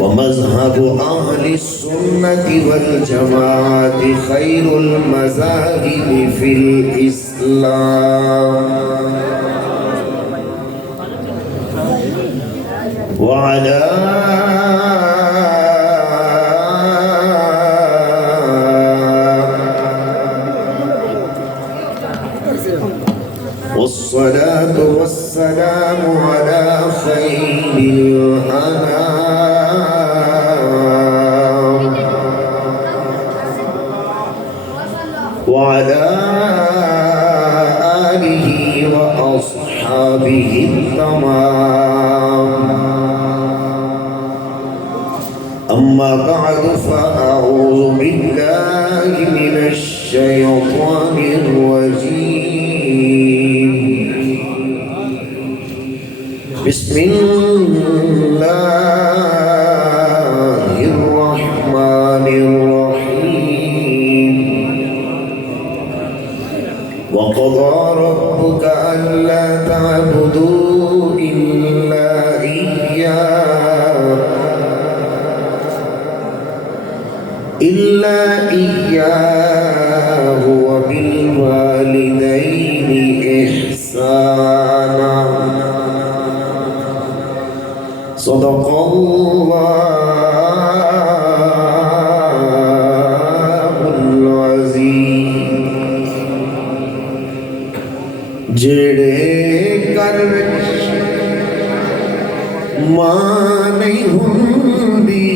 ومذهب أهل السنة والجماعة خير المذاهب في الإسلام وعلى والصلاة والسلام على خير الأنام وعلى آله وأصحابه التمام أما بعد فأعوذ بالله من الشيطان الرجيم بسم الله الرحمن الرحيم وقضى ربك ألا تعبدوا إلا إياه وبالوالدين إحسانا صدق الله العظيم جڑے کر ماں نہیں ہوندی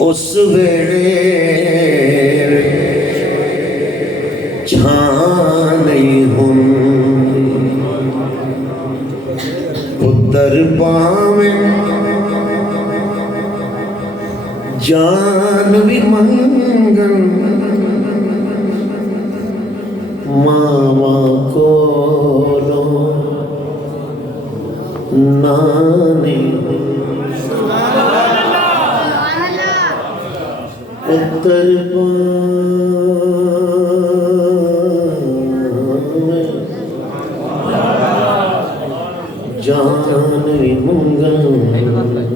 اس ویڑے چھان نہیں ہوندی پتر پاویں جان بھی منگن ماما کولو نانی پتر پاویں جان بھی منگن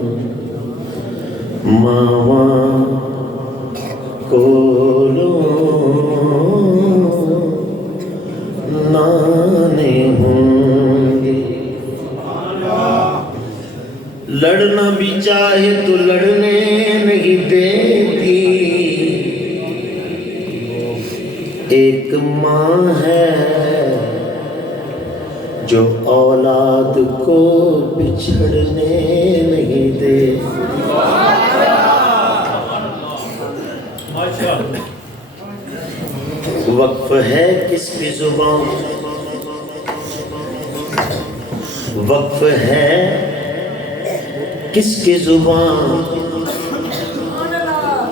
ماما کولو نانے ہوں گے لڑنا بھی چاہے تو لڑنے نہیں دیتی ایک ماں ہے جو اولاد کو بچھڑنے نہیں دے وقف ہے کس کی زبان وقف ہے کس کی زبان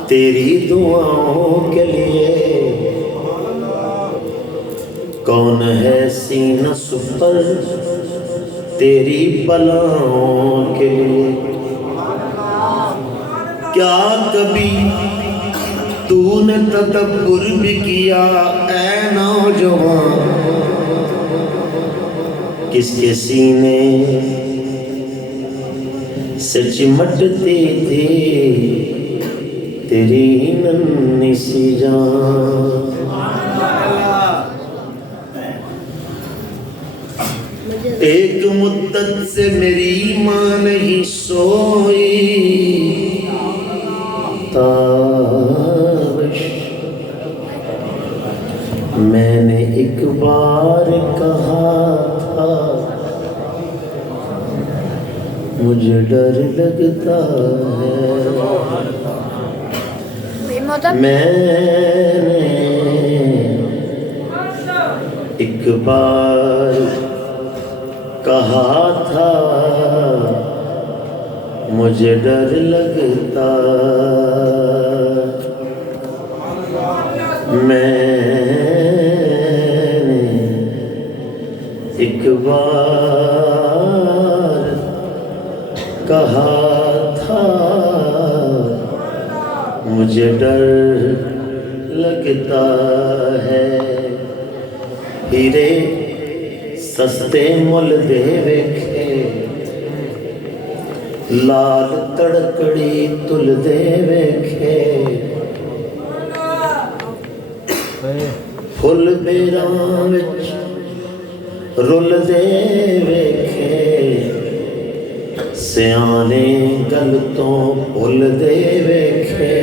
تیری دعاؤں کے لیے کون ہے سینہ سپر تیری بلاؤں کے لیے کیا کبھی تو نے تدبر بھی کیا اے نوجوان کس کے سینے سے چمٹتی تھی تیری ننھی سی جان ایک مدت سے میری ماں نہیں سوئی میں نے ایک بار کہا تھا مجھے ڈر لگتا ہے میں نے ایک بار کہا تھا مجھے ڈر لگتا میں نے ایک بار کہا تھا مجھے ڈر لگتا ہے ہیرے سستے مول دے ویکھے لال تڑکڑی تل دے ویکھے پھل بیراں وچ رل دے ویکھے سیانے گل تو بھول دے ویکھے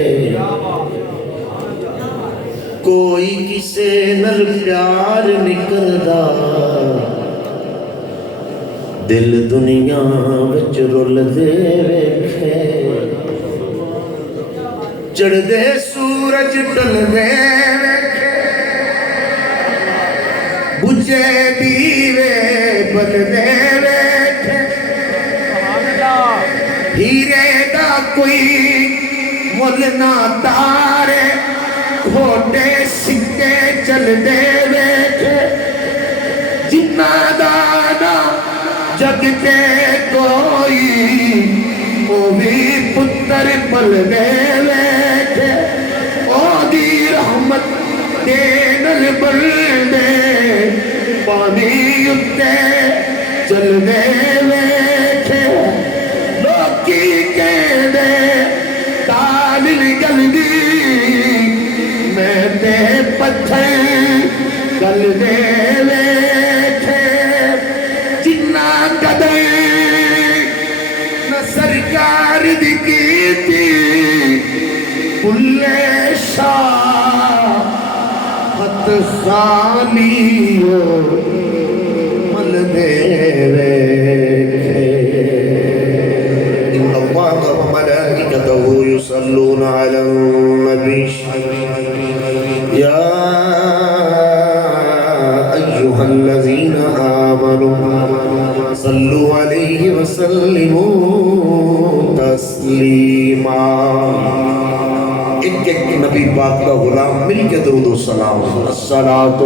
کوئی کسے نال پیار نہیں کردا دل دنیا وچ رل دے ویکھے چڑھ دے سورج ڈل دے ویکھے بجھے دیوے بل دے ویکھے ہیرے دا کوئی مل نہ تارے کھوٹے سکے چل دے ویکھے جنہ دانا جگ تے کوئی او بھی پتر پل دے ویکھے او دی رحمت دینل بل دے پانی اتے چل دے ویکھے لوکی کہہ دے تال نکل دی میں تے پتھر گل دے ویکھے جنہ قدر نہ سرکار دی کیتی کلے شاہ ہت خالیو مل دے ویکھے ان اللہ وملائکتہ یصلون علی النبی یا ایہا الذین آمنوا صلوا علیہ وسلموا تسلیما ایک ایک نبی پاک کا غلام مل کے درود و سلام الصلاۃ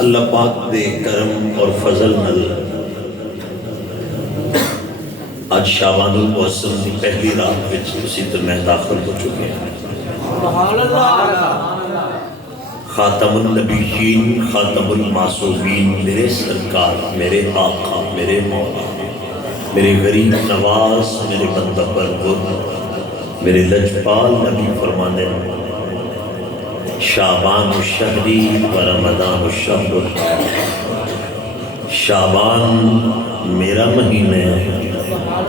اللہ پاک دے کرم اور فضل نل آج شعبان المعظم کی پہلی رات وچ اسی تو میں داخل ہو چکے ہیں خاتم النبیین خاتم المعصومین میرے سرکار میرے آقا میرے مولا میرے غریب نواز میرے بندہ پرور میرے لجپال نبی فرمانے شعبان الشہری و رمضان الشہر شعبان میرا مہینہ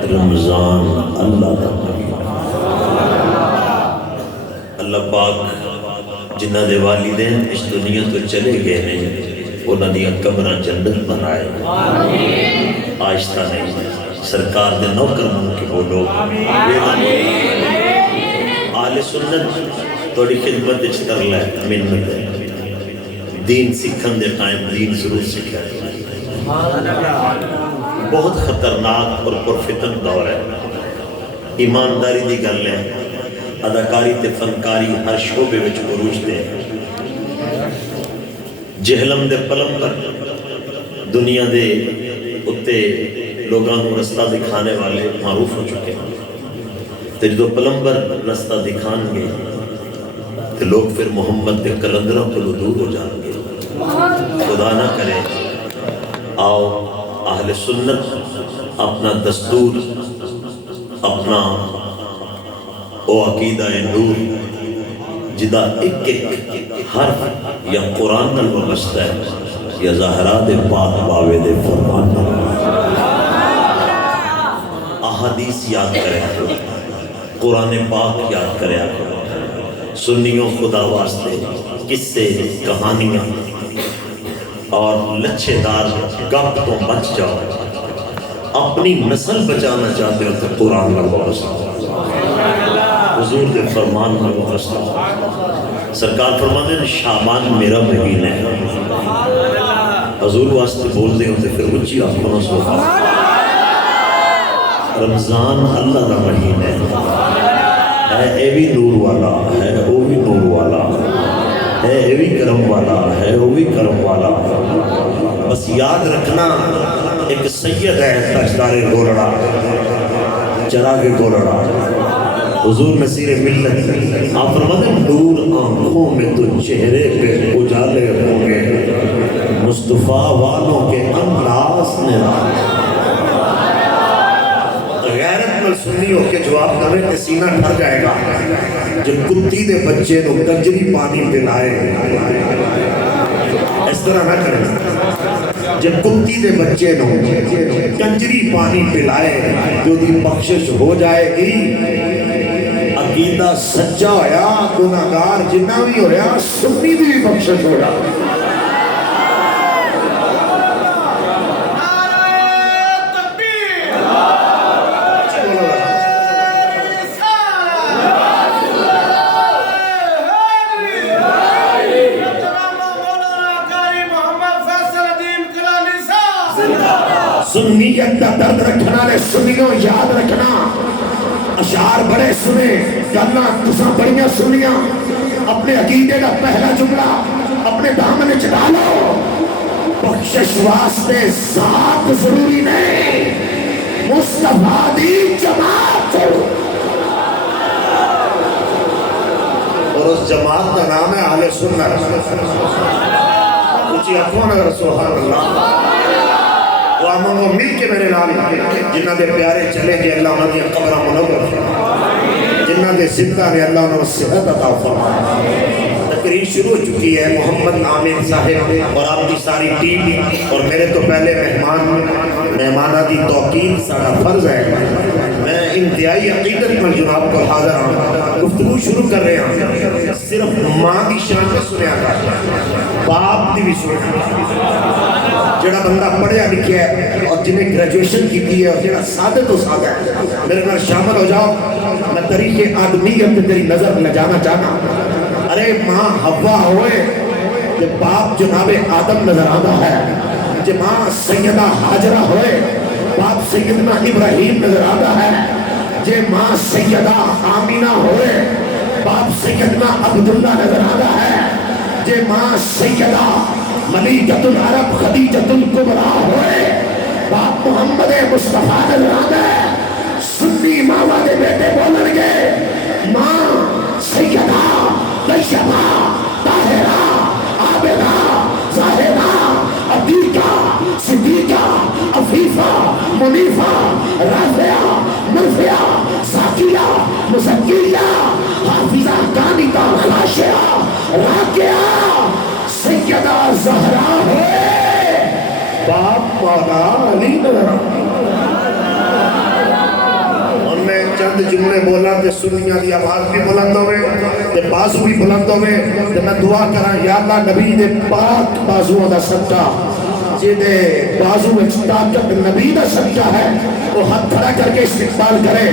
رمضان اللہ کا مہینہ اللہ پاک جنہ دے والدین اس دنیا تو چلے گئے ہیں انہاں دیاں قبراں جنت بنائے آہستہ نہیں سرکار دے نوکر بن کے بولو آل سنت توڑی خدمت اچھتر لائے منت ہے دین سکھن دے ٹائم دین ضرور سکھا ہے بہت خطرناک اور پرفتن دور ہے ایمانداری دی گل ہے اداکاری تے فنکاری ہر شعبے وچ عروج دے جہلم دے پلمبر دنیا دے اتے لوگاں کو رستہ دکھانے والے معروف ہو چکے ہیں تے جو پلمبر رستہ دکھان گے تو لوگ پھر محمد کے کلندروں کو دور ہو جائیں گے خدا نہ کرے آؤ اہل سنت اپنا دستور اپنا او عقیدہ نور جدا ایک ایک حرف یا قرآن نال وابستہ ہے یا زہرات پاک باوے دے فرمان احادیث یاد کرے قرآن پاک یاد کرے سنیوں خدا واسطے قصے کہانیاں اور لچھے دار گپ تو بچ جاؤ اپنی نسل بچانا چاہتے ہو تو قرآن کا واسطہ حضور کے فرمان کا واسطہ سرکار فرماتے ہیں شعبان میرا مہینہ ہے حضور واسطے بول دے ہوتے پھر اچھی آنکھوں سے رمضان اللہ کا مہینہ ہے اے بھی نور والا ہے وہ بھی نور والا ہے اے بھی کرم والا ہے وہ بھی کرم والا. بس یاد رکھنا ایک سید ہے تاجدار گولڑا چراغ گولڑا حضور نصیر ملت. آپ فرماتے ہیں نور آنکھوں میں تو چہرے پہ اجالے ہوں گے مصطفیٰ والوں کے انداز نے. غیرت مل سنی ہو کے جواب کرے کہ سینہ ٹھر جائے گا. جو کتی دے بچے نو کنجری پانی پلائے اس طرح نہ کریں. جب کتی دے بچے نو کنجری پانی پلائے جو دی بخشش ہو جائے گی. عقیدہ سچا ہویا گناہگار جنہ بھی ہویا سنی دی بخشش ہو جائے. سنیت کا درد رکھنا لے سنیوں یاد رکھنا. اشعار بڑے سنے گلنا تساں بڑیاں سنیاں. اپنے عقیدے کا پہلا جملہ اپنے دامن وچ ڈالو. بخشش واسطے ذات ضروری نہیں مصطفیٰ دی جماعت. اور اس جماعت کا نام ہے اہل سنت. اونچی اکھوں اگر سبحان اللہ. وہ آمن وہ مل کے میرے نام جنہ دے پیارے چلے گے اللہ انہوں نے قبرہ منور جنہ دے زندہ نے اللہ انہوں نے صحت عطا فرمائے. تقریر شروع ہو چکی ہے. محمد عامر صاحب اور آپ کی ساری ٹیم اور میرے تو پہلے مہمانہ کی توقیر سارا فرض ہے. میں انتہائی عقیدت میں جناب کو حاضر ہوں. گفتگو شروع کر رہے ہیں. صرف ماں کی شان میں سنیا تھا باپ دی بھی سنیا. جڑا بندہ پڑھیا لکھیا ہے اور جنہیں گریجویشن کی ہے اور جڑا سادت و سادہ ہے میرے نال شامل ہو جاؤ. میں طریق آدمیت پہ تیری نظر نہ جانا چاہنا. ارے ماں حوا ہوئے کہ باپ جناب آدم نظر آتا ہے. جب ماں سیدہ حاجرہ ہوئے باپ سیدنا ابراہیم نظر آتا ہے. جب ماں سیدہ آمینہ ہوئے باپ سیدنا عبداللہ نظر آتا ہے. جب ماں سیدہ ملیکۃ العرب خدیجۃ الکبریٰ ہوئے باپ محمد مصطفیٰ نظر آتا ہے. سنی ماما دے بیٹے بولن گے ماں سیدہ طیبہ طاہرہ عابدہ زاہدہ عتیقہ صدیقہ عفیفہ منیفہ رافعہ مرفعہ ذاکیہ مزکیہ حافظہ قانتہ خاشعہ راکعہ سیدہ زہرا ہوئے باپ مولا علی نظر. اور میں چند جملے بولا کہ سنیاں دی آواز بھی بلند ہوئے تے بازو بھی بلند ہوئے. تے میں دعا کرا یا اللہ نبی دے پاک بازوؤں دا صدقہ جیدے بازو میں طاقت نبی دا صدقہ ہے وہ ہاتھ کھڑا کر کے استقبال کرے.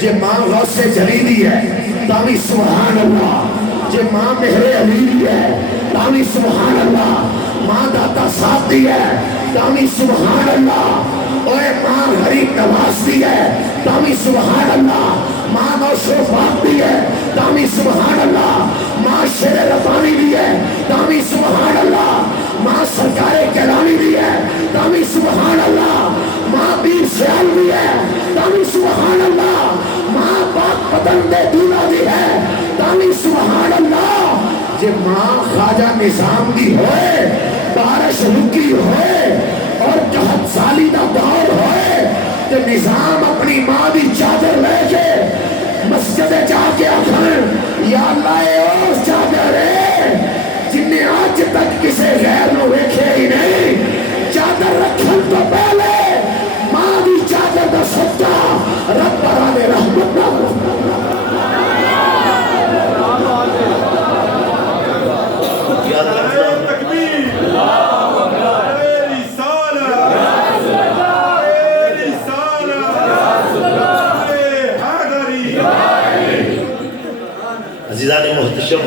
جے ماں غوث جلیلی ہے تاوی سبحان اللہ. جے ماں مہر علی ہے تاوی سبحان اللہ. ماں داتا صاحب دی ہے تاوی سبحان اللہ. اوے ماں غریب نواز دی ہے تاوی سبحان اللہ. ماں نوشو باپ دی ہے تاوی سبحان اللہ. ماں شیر ربانی دی ہے تاوی سبحان اللہ. ماں سرکار کیلانی دی ہے تاوی سبحان اللہ. ماں پیر سیال دی ہے تاوی سبحان اللہ. ماں پاک پتن دے دولا دی ہے تاوی سبحان اللہ. جے ماں خواجہ نظام دی ہوئے بارش رکی ہوئے اور 4 سالی دا دور ہوئے تو نظام اپنی ماں دی چادر لے کے مسجد جا کے آخر یا اللہ اے اور چادر ہے جنہیں آج تک کسے غیر نو ویکھے ہی نہیں. چادر رکھن تو پہلے ماں دی چادر دا صدقہ رب برانے رحمت نہ عزیزان محتشم.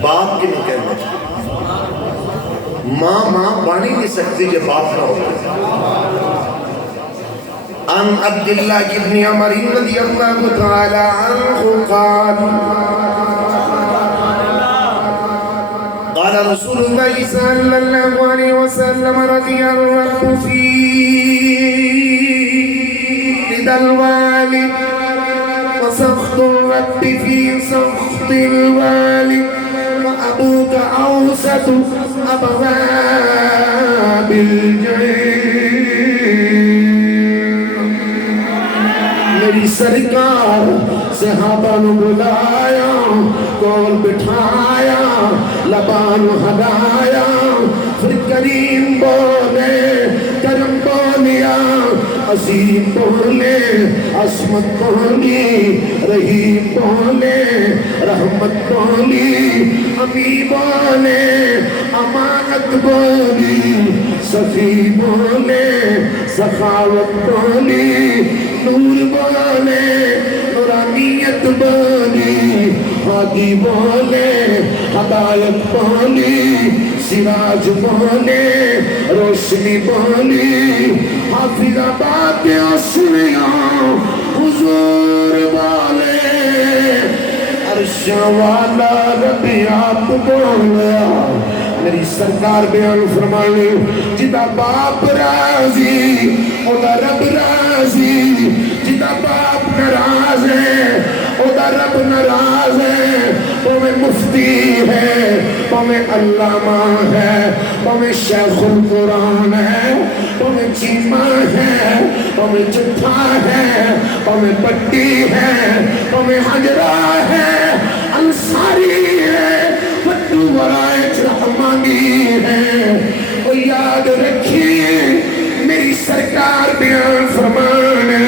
باپ کی نہیں کہنا ماں بانی نہیں سکتی کہ باپ نہ ہو. عن عبداللہ ابن عمر رضی اللہ تعالی عنہ قال صلى الله عليه وسلم رضي الرب في رضا الوالد وسخط الرب في سخط الوالد وأبوك أوسط أبواب الجنة. میری سرکار صحابہ نو بلایا، کول بٹھایا، لبان ہدایا، پھر کریم بولے، کرم بولیا، عظیم بولے، عصمت بولی، رحیم بولے، رحمت بولی، امی بولے، امانت بولی، سخی بولے، سخاوت بولی، نور بولے، نورانیت بولی، ہادی بولے، ہدایت بولی، سراج بولے، روشنی بولی، حافظ آباد اسمیاں حضور بولے، عرش والا رب آپ بولیا. میری سرکار بیان فرمانے جدا باپ راضی اودا رب راضی، جدا باپ ناراض ہے اودا رب ناراض ہے. پویں مفتی ہے، پویں علامہ ہے، پویں شیخ القرآن ہے، پویں چیمہ ہے، پویں چٹھا ہے، پویں پٹی ہے، پویں حجرہ ہے، انصاری ہے، پٹو ورائچ رحمانی ہے. وہ یاد رکھیے میری سرکار بیان فرمانے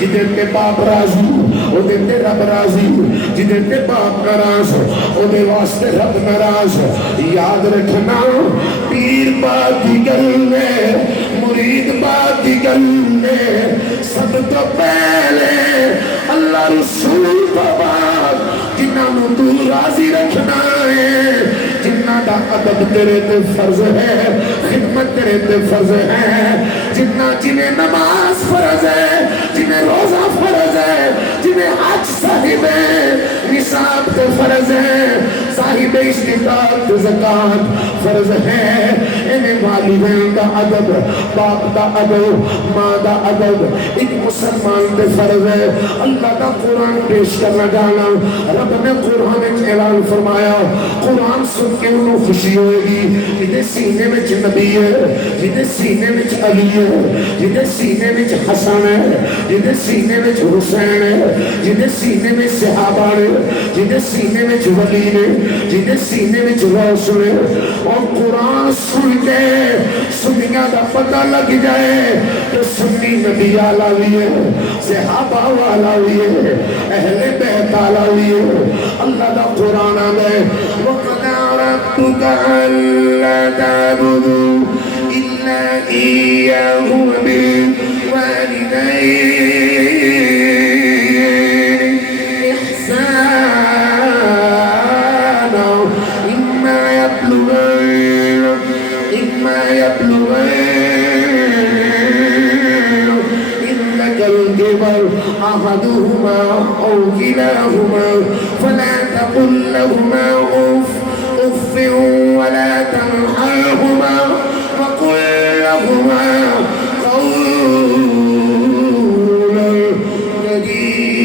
جدے تے باپ راضی او دے تے رب راضی، جدے تے باپ ناراض او دے واسطے رب ناراض. یاد رکھنا پیر بات دی گل میں، مرید بات دی گل میں، سب تو پہلے اللہ رسول تو بعد جنہاں نو تو راضی رکھنا ہے، جنہ دا ادب تیرے تے فرض ہے، خدمت تیرے تے فرض ہے، جنہ جنہیں نماز فرض ہے، جنہیں روزہ فرض ہے، جنہیں حج صاحب نصاب تے فرض ہے، صاحب استطاعت زکاة فرض ہے. انہیں والدین دا ادب، باپ دا ادب، ماں دا ادب ایک مسلمان تے فرض ہے. اللہ دا قرآن پیش کرنا جانا، رب نے قرآن اعلان فرمایا، قرآن سن کے انہوں خوشی ہوئے گی جدے سینے میں نبی ہے، جدے سینے میں علی ہے، جدے سینے میں حسن ہے، جدے سینے میں حسین ہے، جدے سینے میں صحابہ ہے، جدے سینے میں ولی ہے، جدے سینے میں روشن ہے. اور قرآن سن کے سنیاں دا پتہ لگ جائے کہ سنی نبی والا بھی ہے، صحابہ والا بھی ہے، اہل بیت والا بھی ہے. اللہ دا قرآن میں وَقَضَىٰ رَبُّكَ أَلَّا تَعْبُدُوا إِلَّا إِيَّاهُ وَبِالْوَالِدَيْنِ إِحْسَانًا إِمَّا يَبْلُغَنَّ عِندَكَ الْكِبَرَ أَحَدُهُمَا أَوْ كِلَاهُمَا فَلَا تَقُل لَّهُمَا أُفٍّ وَلَا تَنْهَرْهُمَا وَقُل لَّهُمَا قَوْلًا كَرِيمًا.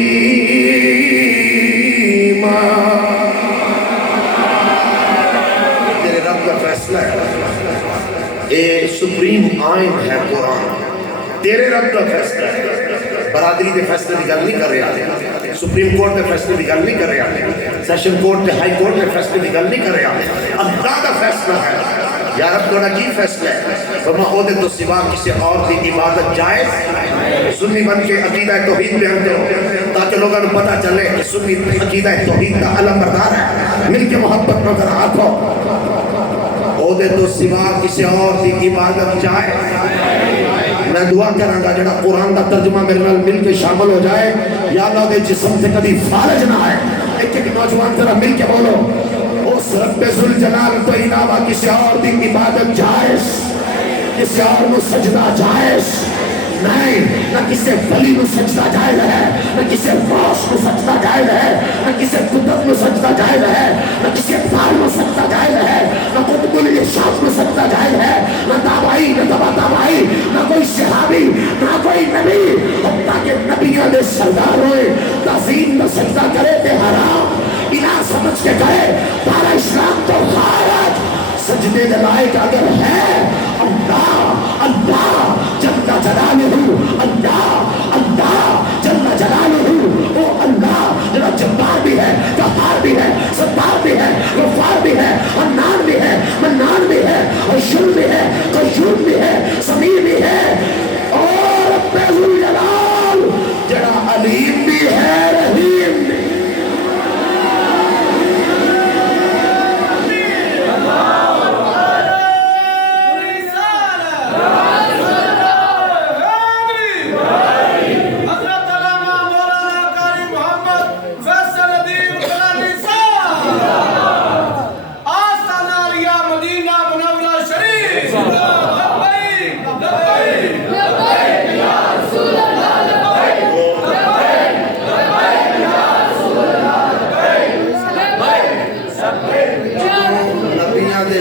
تیرے رب کا فیصلہ ہے، اے سپریم آئین ہے قرآن، تیرے رب کا فیصلہ ہے. برادری دے فیصلے دی گل نہیں کر رہے، سپریم کورٹ دے فیصلے دی گل نہیں کر رہے، سیشن کورٹ دے ہائی کورٹ دے فیصلے دی گل نہیں کر رہے. اللہ دا فیصلہ ہے. یا رب تھوڑا کی فیصلہ ہے؟ فرما عہدے تو سوا کسی اور کی عبادت جائز. سنی بن کے عقیدہ توحید بیان کرو تاکہ لوگوں کو پتہ چلے کہ سنی عقیدہ توحید کا علم بردار ہے. مل کے محبت نظر آکھو. عہدے تو سوا کسی اور کی عبادت جائز. میں دعا کروں گا جڑا قرآن کا ترجمہ میرے نال مل کے شامل ہو جائے، یا اللہ دے جسم سے کبھی فارج نہ آئے. ایک ایک نوجوان ذرا مل کے بولو، اس رب ذوالجلال تو علاوہ کسی اور کی عبادت جائز، کسی اور کو سجدہ جائز نہیں. نہ کسی ولی کو سجدہ جائز ہے، نہ کسی غوث کو سجدہ جائز ہے، نہ کسی قطب کو سجدہ جائز ہے، نہ کسی اقبال کو سجدہ جائز ہے، نہ قطب الارشاد کے گئے دار اسلام تو خارج سجدے لائق اگر ہے اللہ اللہ جل جلالہ اللہ اللہ جل جلالہ وہ اللہ جو جبار بھی ہے قہار بھی ہے ستار بھی ہے غفار بھی ہے حنان بھی ہے منان بھی ہے عشور بھی ہے قیوم بھی ہے سمیع بھی ہے اور رب ذوالجلال جڑا علیم بھی ہے رحیم بھی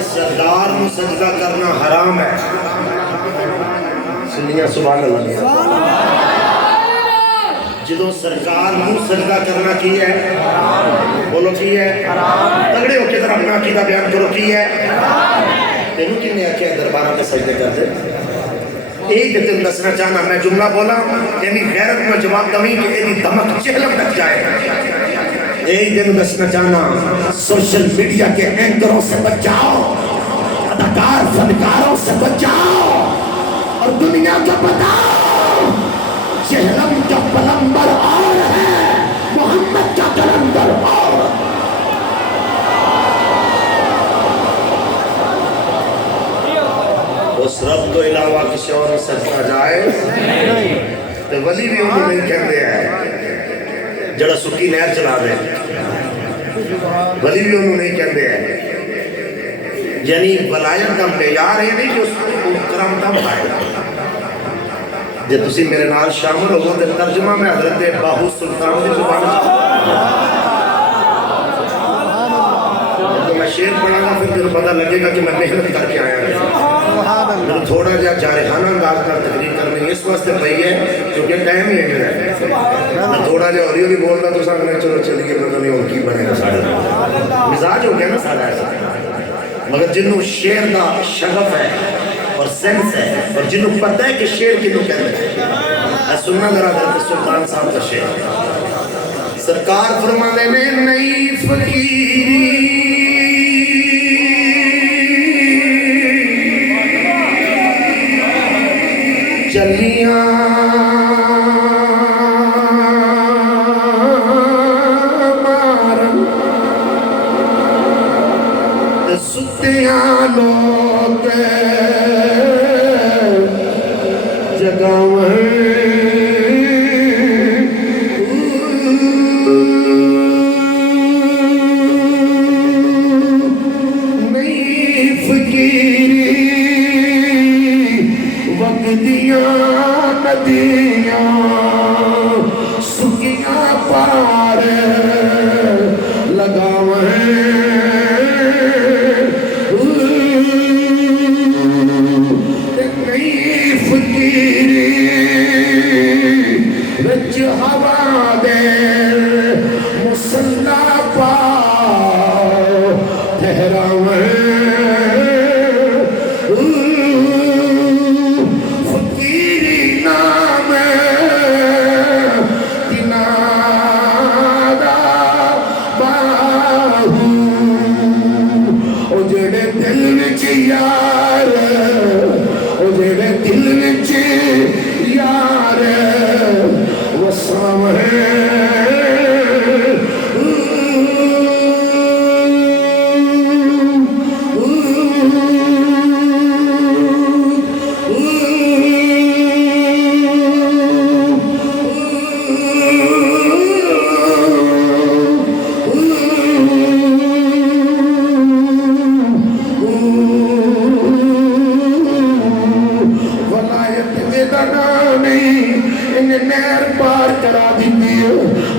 سردار نو سجدہ کرنا حرام ہے سنیا سبحان اللہ جدو سرکار نو سجدہ کرنا کی ہے بولو کی ہے تگڑے ہو کے ذرا اپنا عقیدہ بیان کرو کی ہے تینوں کی نے آکھیا دربارہ پہ سجدے کر دے ایک دن دسنا چاہنا میں جملہ بولا یعنی غیرت میں جواب دویں کہ ایدی دمک چہلم تک جائے ایک دن دسنا چاہنا سوشل میڈیا کے اینکروں سے بچاؤ اداکار فنکاروں سے بچاؤ اور دنیا کو بتاؤ چہلم کا پلمبر اور ہے محمد کا کلندر اور اس رب کو علاوہ کسی اور میں سجدہ جائے تو ولی بھی انہوں نہیں کہتے ہیں جڑا سکی نہر چلا دے ولی بھی انہوں نہیں کہتے ہیں یعنی ولایت کا معیار ہے نہیں کہ اس کو کرم تم پائے جب تسی میرے نال شامل ہو تو ترجمہ میں حضرت باہو سلطان کی زبان تو میں شعر پڑھا گا پھر تمہیں پتہ لگے گا کہ میں محنت کر کے آیا ہوں میں تھوڑا جا جارحانہ انداز کر تقریر کرنے اس واسطے پئی ہے کیونکہ ٹائم ہی ہے میں تھوڑا جا اوریو بھی بول رہا تو سامنے چلو چلیے پتہ نہیں اور کی بنے گا ساڑھے مزاج ہو گیا نا سارا ایسا مگر جنہوں شعر کا شغف ہے اور سینس ہے اور جنہوں پتہ ہے کہ شعر کی نو کہتے ہیں سننا ذرا حضرت سلطان صاحب کا شعر سرکار فرمانے میں نئی فقیری چلیاں مارن ستیاں لوگ جگاویں نئی فقیری وقتیاں ندیاں سکیاں پار لگاویں نئی فقیری رچ ہوا دے مسلح پاؤ ٹھہراویں یار او جڑے دل وچ یار وسام ہے نہر پار کرا دیتی ہے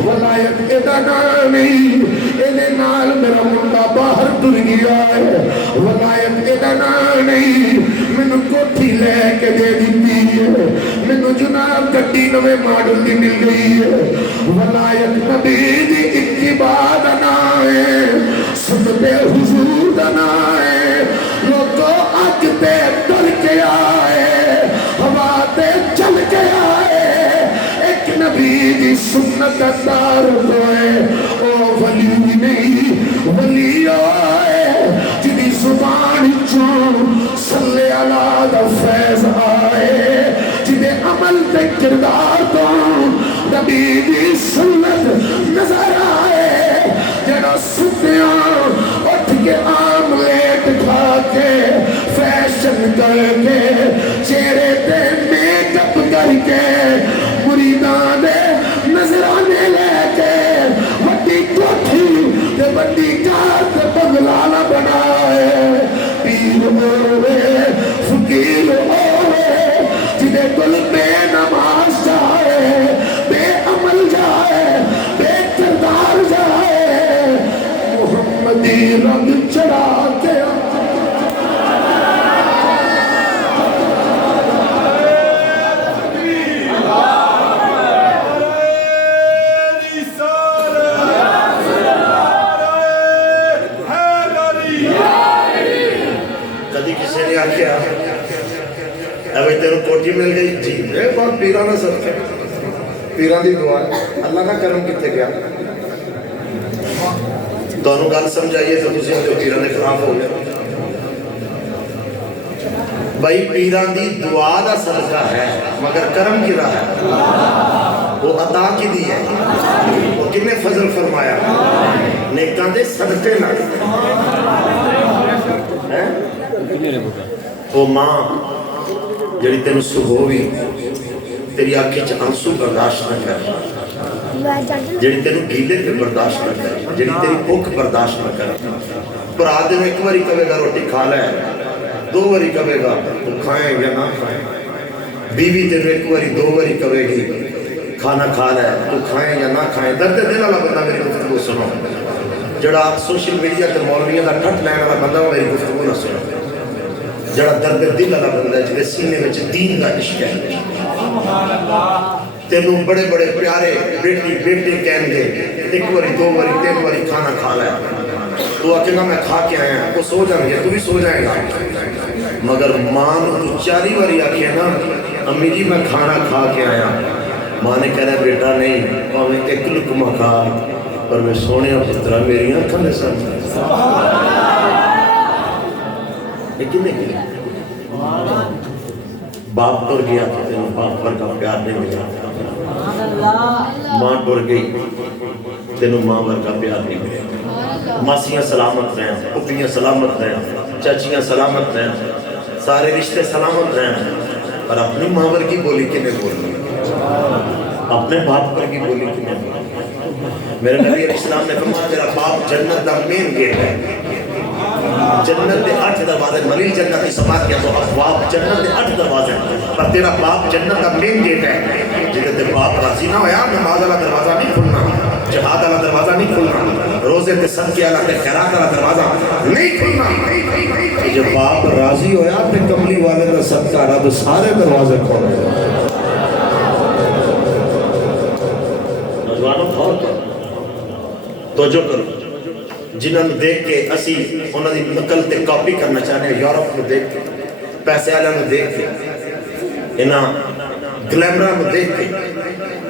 ولایت ادا نہیں ایدے نال میرا منڈا باہر تر گیا ہے ولایت ادا نہیں مینوں کوٹھی لے کے دے دیتی ہے مینوں جناب گڈی نویں ماڈل دی مل گئی ہے ولایت نبی دی اتباع دا نام ہے اٹھ کے آملیٹ کھا کے فیشن کر کے چہرے پہ میک اپ کر کے مریداں دے نظرانے لے کے وڈی کوٹھی تے وڈی کار تے بنگلہ نہ بنائے پیر ہوئے فقیر ہوئے جدے کل بے نماز جائے بے عمل جائے بے کردار جائے محمدی رنگ چڑھا کے کیا ابھی تیرے کوٹھی مل گئی جی اے بہت پیرانہ سب ہے پیران دی دعا اللہ کا کرم کتے گیا دونوں گال سمجھائیے تو تسی جو پیران خلاف ہو گیا بھائی پیران دی دعا دا صدقہ ہے مگر کرم کی رہا ہے وہ عطا کی دی ہے وہ کنے فضل فرمایا نیکان دے صدقے نہ وہ ماں جڑی تینوں صبح تیری آنکھی چ آنسو برداشت نہ کر جڑی تینوں گیلے پہ برداشت نہ کر جڑی تیری بھوک برداشت نہ کر پر آدھے میں ایک باری کہے گا روٹی کھا لے دو باری کہے گا تو کھائیں یا نہ کھائیں بیوی تینوں ایک باری دو باری کہے گی کھانا کھا لے تو کھائیں یا نہ کھائیں درد دل والا بندہ میری گفتگو سنو جڑا سوشل میڈیا تے مولویاں دا ٹھٹ لین والا بندہ میری گفتگو نہ سنو جڑا درد دل والا بندہ ہے جدے سینے وچ دین دا عشق ہے تینوں بڑے بڑے پیارے بیٹی بیٹے کہیں گے ایک باری دو باری تین باری کھانا کھا لے تو آکے گا میں کھا کے آیا وہ سو جائیں گے تو بھی سو جائے گا مگر ماں تو چاری باری آکے نا امی جی میں کھانا کھا کے آیا ماں نے کہہ رہا بیٹا نہیں میں ایک لقمہ کھا پر میں سونے پترہ میری آنکھاں نے سن لیکن نہیں باپ ٹر گیا تو تینوں باپ پر کا پیار نہیں ملا ماں ٹر گئی تینوں ماں پر کا پیار نہیں ملا ماسیاں سلامت رہیں پپیاں سلامت رہیں چاچیاں سلامت رہیں سارے رشتے سلامت رہیں اور اپنی ماں پر کی بولی کی نہیں بولی اپنے باپ پر کی بولی کی نہیں بولی میرے نبی علیہ السلام نے فرمایا تیرا باپ جنت دا مین گیٹ ہے جنت دے 8 دروازے ملیل جنت کی سماعت کیا تو ابواب جنت دے 8 دروازے پر تیرا باپ جنت کا مین گیٹ ہے جدے تے باپ راضی نہ ہویا نماز والا دروازہ نہیں کھلنا جہاد والا دروازہ نہیں کھلنا روزے تے صدقے والا تے خیرات والا دروازہ نہیں کھلنا جب باپ راضی ہویا تے کملی والے دا صدقہ رہا تو سارے دروازے کھول گئے نوجوانوں غور کرو توجہ کرو جنہوں نے دیکھ کے اسی انہوں نے نقل تے کاپی کرنا چاہنے ہیں یورپ میں دیکھ کے پیسے آلہ میں دیکھ کے انہاں گلیمرہ میں دیکھ کے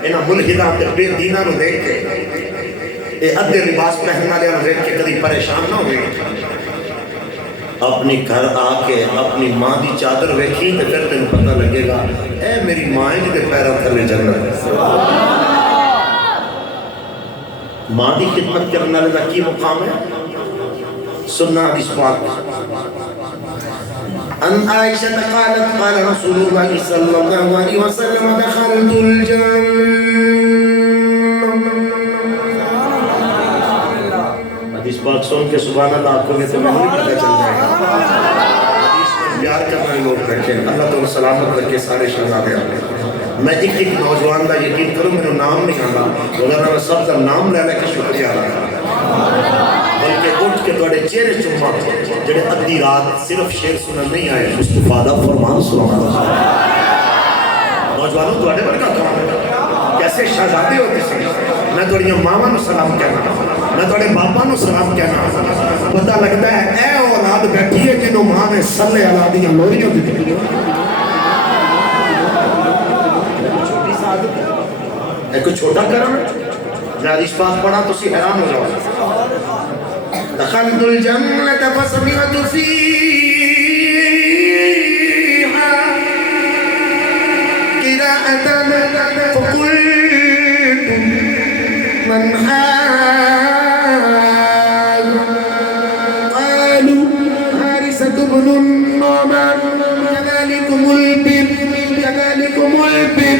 انہاں ملحدہ تے بے دینہ میں دیکھ کے اے ادھے لباس پہننا لیا میں دیکھ کے کدھی پریشان نہ ہوئے اپنی گھر آ کے اپنی ماں دی چادر ویکھی تے پھر تینوں پتہ لگے گا اے میری ماں ہے جدے پیرہ تھلے جنت ماں دی خدمت کرنا لگا کی مقام ہے سننا حدیث پاک ان عائشہ قالت قال رسول اللہ صلی اللہ علیہ وسلم دخلت الجنہ حدیث پاک سن کے سبحان اللہ آپ کو بھی تمہیں نہیں پتہ چل جائے گا حدیث کو پیار کرنا لوگ رکھیں اللہ تو سلامت رکھے سارے شہزادے آگے میں ایک ایک نوجوان دا یقین کروں میرے نام نہیں آنا مگر میں سب کا نام لے لے کے شکریہ آنا بلکہ اٹھ کے توڑے چہرے چمہ جڑے ادھی رات صرف شیر سنن نہیں آئے مصطفیٰ دا فرمان سنن نوجوانوں توڑے پر کا کام ہے کیسے شہزادے ہوتے سے میں توڑی ماما نو سلام کہنا میں توڑے باپا نو سلام کہنا پتہ لگتا ہے اے اولاد بیٹھی ہے جنہوں ماں نے صلی اللہ دیاں لوریوں دی ایک چھوٹا کرم ہے حدیث پاک پڑھا تو سی حیران ہو جاؤ دخلت الجنة فسمعت فيها قراءة فقلت من هذا ابن النعمان كذلكم البر كذلكم البر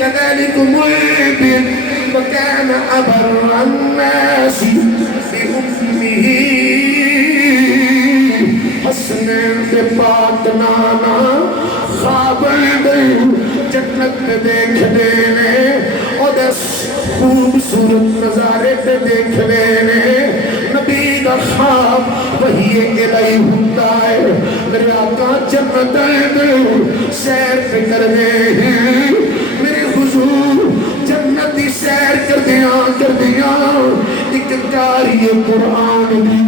كذلكم البر وكان أبر الناس بأمه حسنین کے پاک نانا خابر دے جنت دیکھ دینے اور دس خوبصورت نظارے تے دیکھ لینے نبی دا خواب وہی الہی ہوتا ہے میرے آقا جنت دے سیر پہ کرنے ہیں میرے حضور جنتی سیر کر دیا ایک کاری قرآن دی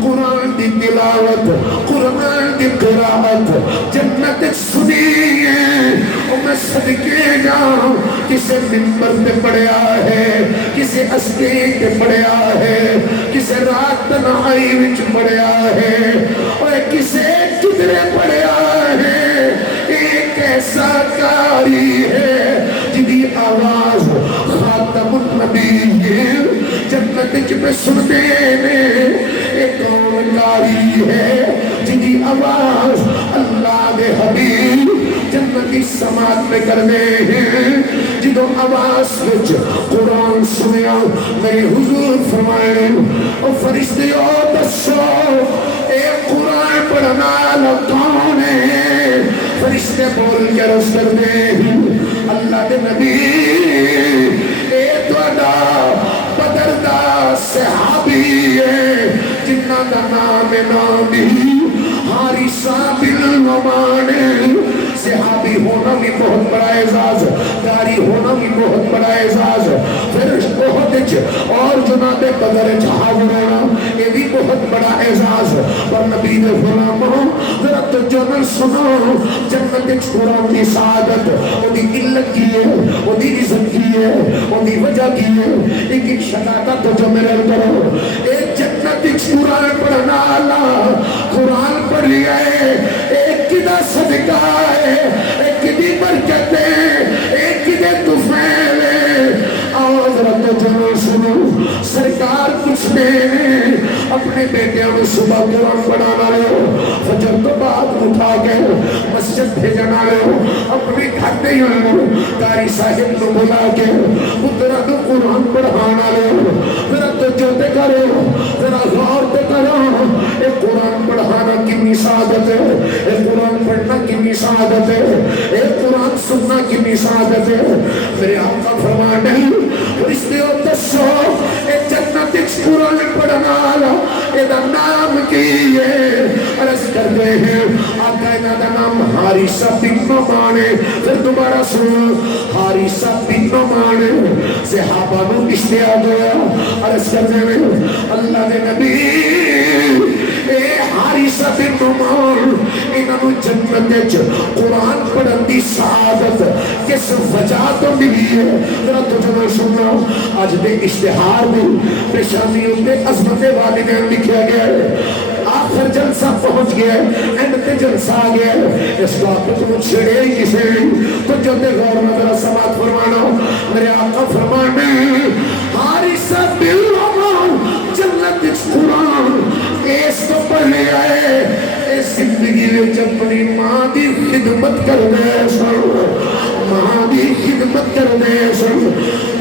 قرآن دی تلاوت قرآن دی قرآت جنت سنیے اور میں صدقے جاؤں کسے منبر پہ پڑھیا ہے کسے اسٹیج پہ پڑھیا ہے کسے رات تنہائی وچ پڑھیا ہے اور کسے کدرے پڑھیا ہے ایک ایسا کاری ہے جدی آواز خاتم النبیین جنت پہ سنتے نے ایک قوم کاری ہے جدی آواز اللہ دے حبیب جنتی سماعت میں کرنے ہیں جدو آواز وچ قرآن سنیا میرے حضور فرمائے اور فرشتیوں دسو اے قرآن پڑھنا کون ہے فرشتے بول کے عرض کرتے ہیں اللہ دے نبی اے توڑا بدر دا صحابی ہے جنہ دا نام نامی حارثہ بن نعمان صحابی ہونا بھی بہت بڑا اعزاز داری ہونا بھی بہت بڑا اعزاز پھر بہت اور جناب بدر حاضر ہونا یہ بھی بہت بڑا اعزاز اور نبی نے غلاموں ذرا تو جنر سنو جنت قرآن کی سعادت وہ دی علت کی ہے وہ دی عزت کی ہے وہ دی وجہ کی ہے ایک شکاتا تو جو میرے کرو ایک جنت قرآن پڑھنا اللہ قرآن پڑھ لیا ہے ایک کدہ صدقہ ہے ایک کدی برکت ہے ایک کدے تفیل ہے آواز رکھو جنو سنو سرکار کچھ نے اپنے بیٹیاں میں صبح قرآن پڑھانا رہے ہو فجر تو بعد اٹھا کے مسجد بھیجنا رہے ہو اپنے کھاتے ہی ہو قاری صاحب کو بلا کے اترا تو قرآن پڑھانا رہے ہو ذرا تو جوتے کرو ذرا غور تے کرو ایک قرآن پڑھانا کی سعادت ہے ایک قرآن پڑھنا کی سعادت ہے ایک قرآن سننا کی سعادت ہے میرے آقا فرمانے فرشتیوں دسو ایک جنت قرآن پڑھنا ایدہ نام کی ہے عرض کرتے ہیں آقا ایدہ نام حارثہ بن نعمان پھر دوبارہ سنو حارثہ بن نعمان صحابہ نو اشتیا گیا عرض کرتے ہیں اللہ دے نبی اے حارثہ بن نعمان انہوں جنت قرآن پڑھن دی سعادت کس وجہ تو ملی ہے ذرا تو جنہوں سننا آج دے اشتہار دی پیشانیوں دے عظمت والدین لکھیا گیا ہے آخر جلسہ پہنچ گیا ہے اینڈ جلسہ آ گیا ہے اس بات پہ تم چھڑے ہی کسے تو جو دے غور نظر سماعت فرمانا میرے آقا فرمانے حارثہ بن نعمان جنت قرآن اس تو پڑھنے آئے اس زندگی میں جب اپنی ماں دی خدمت کر دے سن ماں دی خدمت کر دے سن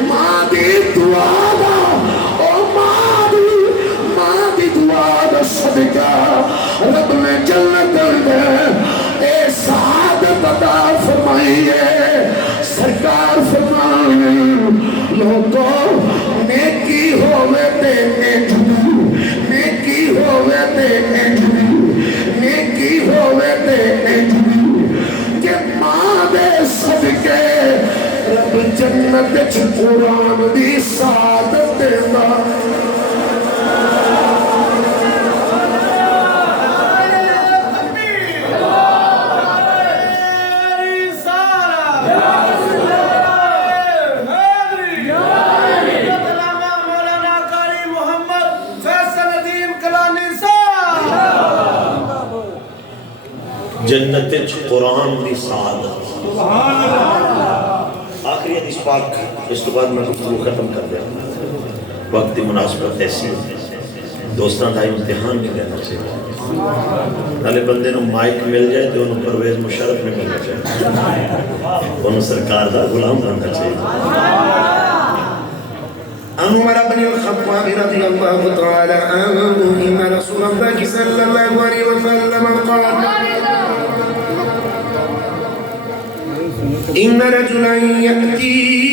ماں دی دعا دا او ماں دی دعا دا صدقہ رب نے جنت دے اے سعادت عطا فرمائی ہے سرکار فرمائے لوگوں نیکی ہوئے تے انجلی نیکی ہوئے تے انجلی نیکی ہوئے تے انجلی کہ ماں دے صدقے رب جنت قرآن دی سعادت دینا جنت قرآن دی سعادت آخری حدیث پاک اس کے بعد میں گفتگو ختم کر دیا وقت کی مناسبت ایسی دوستاں کا امتحان نہیں لینا چاہیے نالے بندے نو مائک مل جائے تو انہوں پرویز مشرف نہیں ملنا چاہیے انہوں سرکار دا غلام بننا چاہیے عمر بن الخطاب رضي الله تعالى عنه إن رسول الله صلى الله عليه وسلم قال إن رجلا يأتي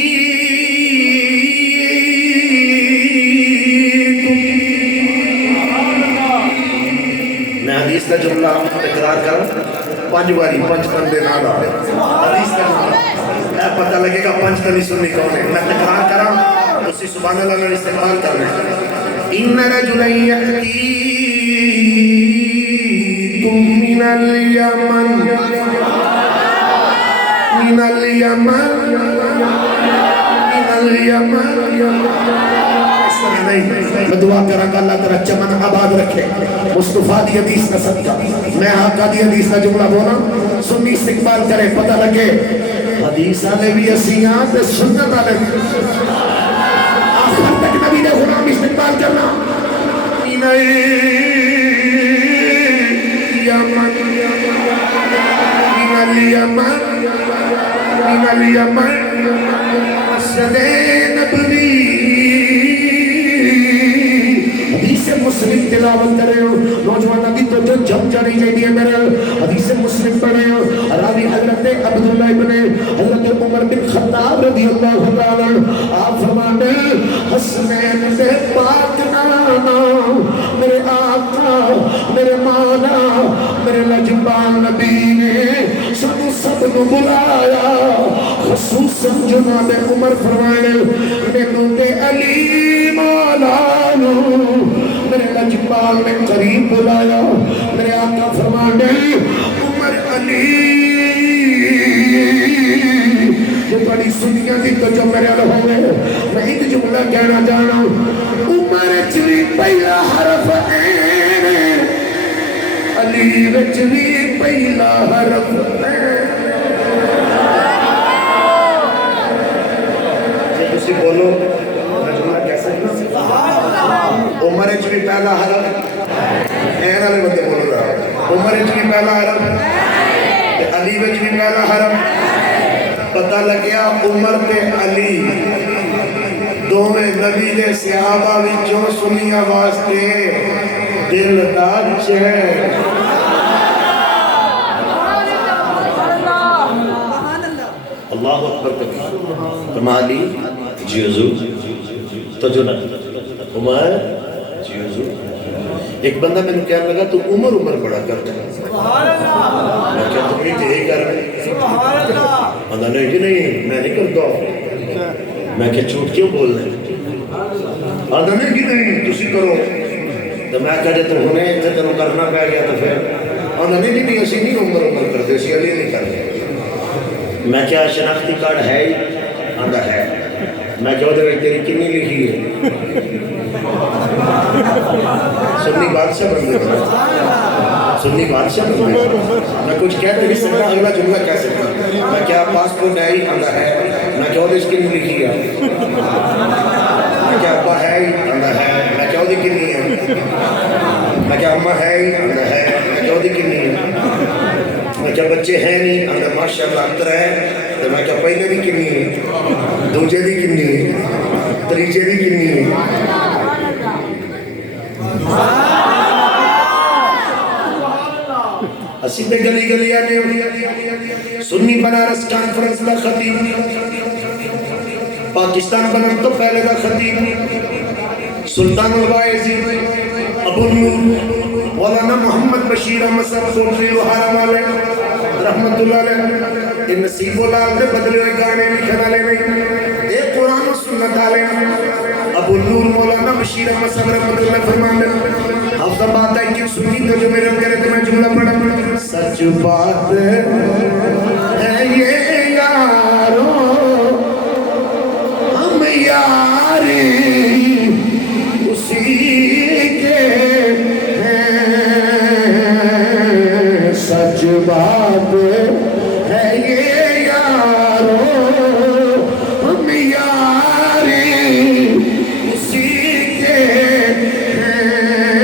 میں حدیث کا جملہ تکرار کروں 5 باری 5 بندے نہ لا حدیث کا جملہ اے پتہ لگے گا 5 تلی سنی کون ہے میں تکرار کروں اسی سبحان اللہ نے استعمال کرنا إن رجلا يأتيكم من اليمن میں دعا کرا کہ اللہ تعالیٰ چمن آباد رکھے مصطفیٰ دی حدیث کا صدقہ میں آقا دی حدیث کا جملہ بولا سنی استقبال کرے پتہ لگے حدیث آلے بھی اسیاں تے سنت آلے بھی آخر تک نبی نے غلام استقبال کرنا من الیمن مسجد نبوی حدیث مسلم تلاوت کر رہے ہو نوجوان کی تو جو جم جانی چاہیے میرے حدیث مسلم پڑھ رہے ہو راوی حضرت عبداللہ ابن حضرت عمر بن خطاب رضی اللہ تعالیٰ آپ فرماتے حسنین سے پاک نانا میرے آقا میرے مولا میرے لجبان نبی نے سب کو بلایا خصوصاً جناب عمر فرمانے میں تے علی مولا میرے لجبان نے قریب بلایا میرے آقا فرمانے عمر علی جو بڑی سنیاں دی تو جو میرے علیہ ہوئے میں ایک جملہ کہنا جانا عمر چوی پہلا حرف این علی وچوی پہلا حرف این جب اسی بولو میں جملہ کیسے عمر اچھ بھی پہلا حرف این علی بندے بولو رہا عمر اچھ بھی پہلا حرف علی وچ بھی پہلا حرف پتہ لگیا عمر تے علی دوویں نبی دے صحابہ وچوں سنیاں واسطے دل دا چین اللہ اکبر کبھی تمہاری جی حضور تو جو نہ عمر جی حضور ایک بندہ میں نے کہنے لگا تو عمر بڑا کرتا ہے میں کہا تم یہ یہی کر رہے بندہ نہیں کہ نہیں میں نہیں کرتا میں کہا جھوٹ کیوں بول رہے بندہ نہیں کہ نہیں تسی کرو تو میں کہا جب تم ہونے اتنے تنوں کرنا پہ گیا تو پھر بندہ نہیں اسی نہیں عمر کرتے اسی علی نہیں کرتے میں کیا شناختی کارڈ ہے ہی آندہ ہے میں کہا ادھر تیری کنی لکھی ہے سنی بادشاہ بن گئے سنی بادشاہ بن گئے میں کچھ کہتے نہیں سکتا اگلا جملہ کہہ سکتا میں کیا پاسپورٹ ہے ہی آندہ ہے میں کہا ادھر اس کی نہیں لکھی ہے میں کیا ابا ہے ہی آندہ ہے میں کہا ادھر کی نہیں ہے میں کیا اممہ ہے ہی آندہ ہے میں کہا ادھر کی نہیں ہے میں کیا بچے ہیں نہیں آندہ ماشاءاللہ اندر ہے تو میں کیا پہلے دی کنی ہے دوجے دی کنی ہے تریجے دی کنی ہے اسی پہ گلی گلی آنے ہوئی سنی بنارس کانفرنس دا خطیب پاکستان بنن تو پہلے دا خطیب سلطان الوائزی ابو النور مولانا محمد بشیر احمد صاحب کوٹری لوہارا والے رحمت اللہ علیہ ان نصیب اللہ دے بدلے ہوئے گانے لکھنا لے نہیں ایک قرآن و سنت آلے ابو النور مولانا بشیر احمد صاحب رحمت اللہ فرمانے حفظ بات ہے کہ سنی تو جو میرے کرے تو میں جملہ پڑھا سچ بات ہے یہ یارو ہم یاری اسی کے ہیں سچ بات ہے یہ یارو ہم یاری اسی کے ہیں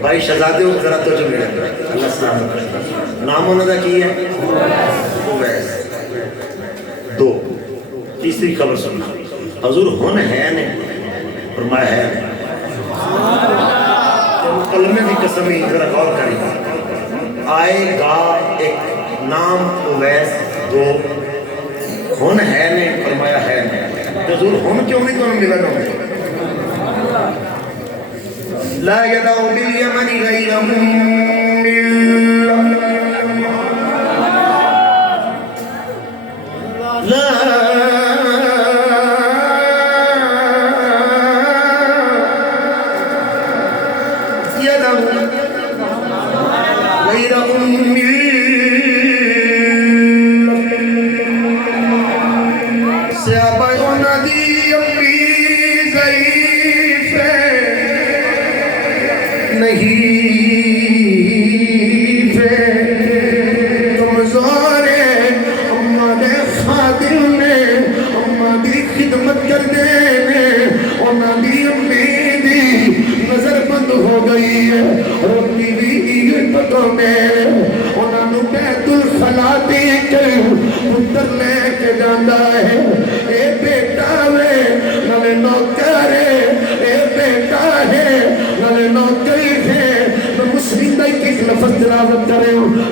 بھائی شہزادے ہو ذرا تو جو میرا اللہ سلامت کرے نام انہوں نے کی ہے اویس دو تیسری خبر سننا حضور ہن ہے نے فرمایا ہے کلمے کی قسم ہی ذرا غور کریں آئے گا ایک نام اویس دو ہن ہے نے فرمایا ہے نے حضور ہن کیوں نہیں تمہیں ملا نہ لا يدع باليمن غير لا يدع غير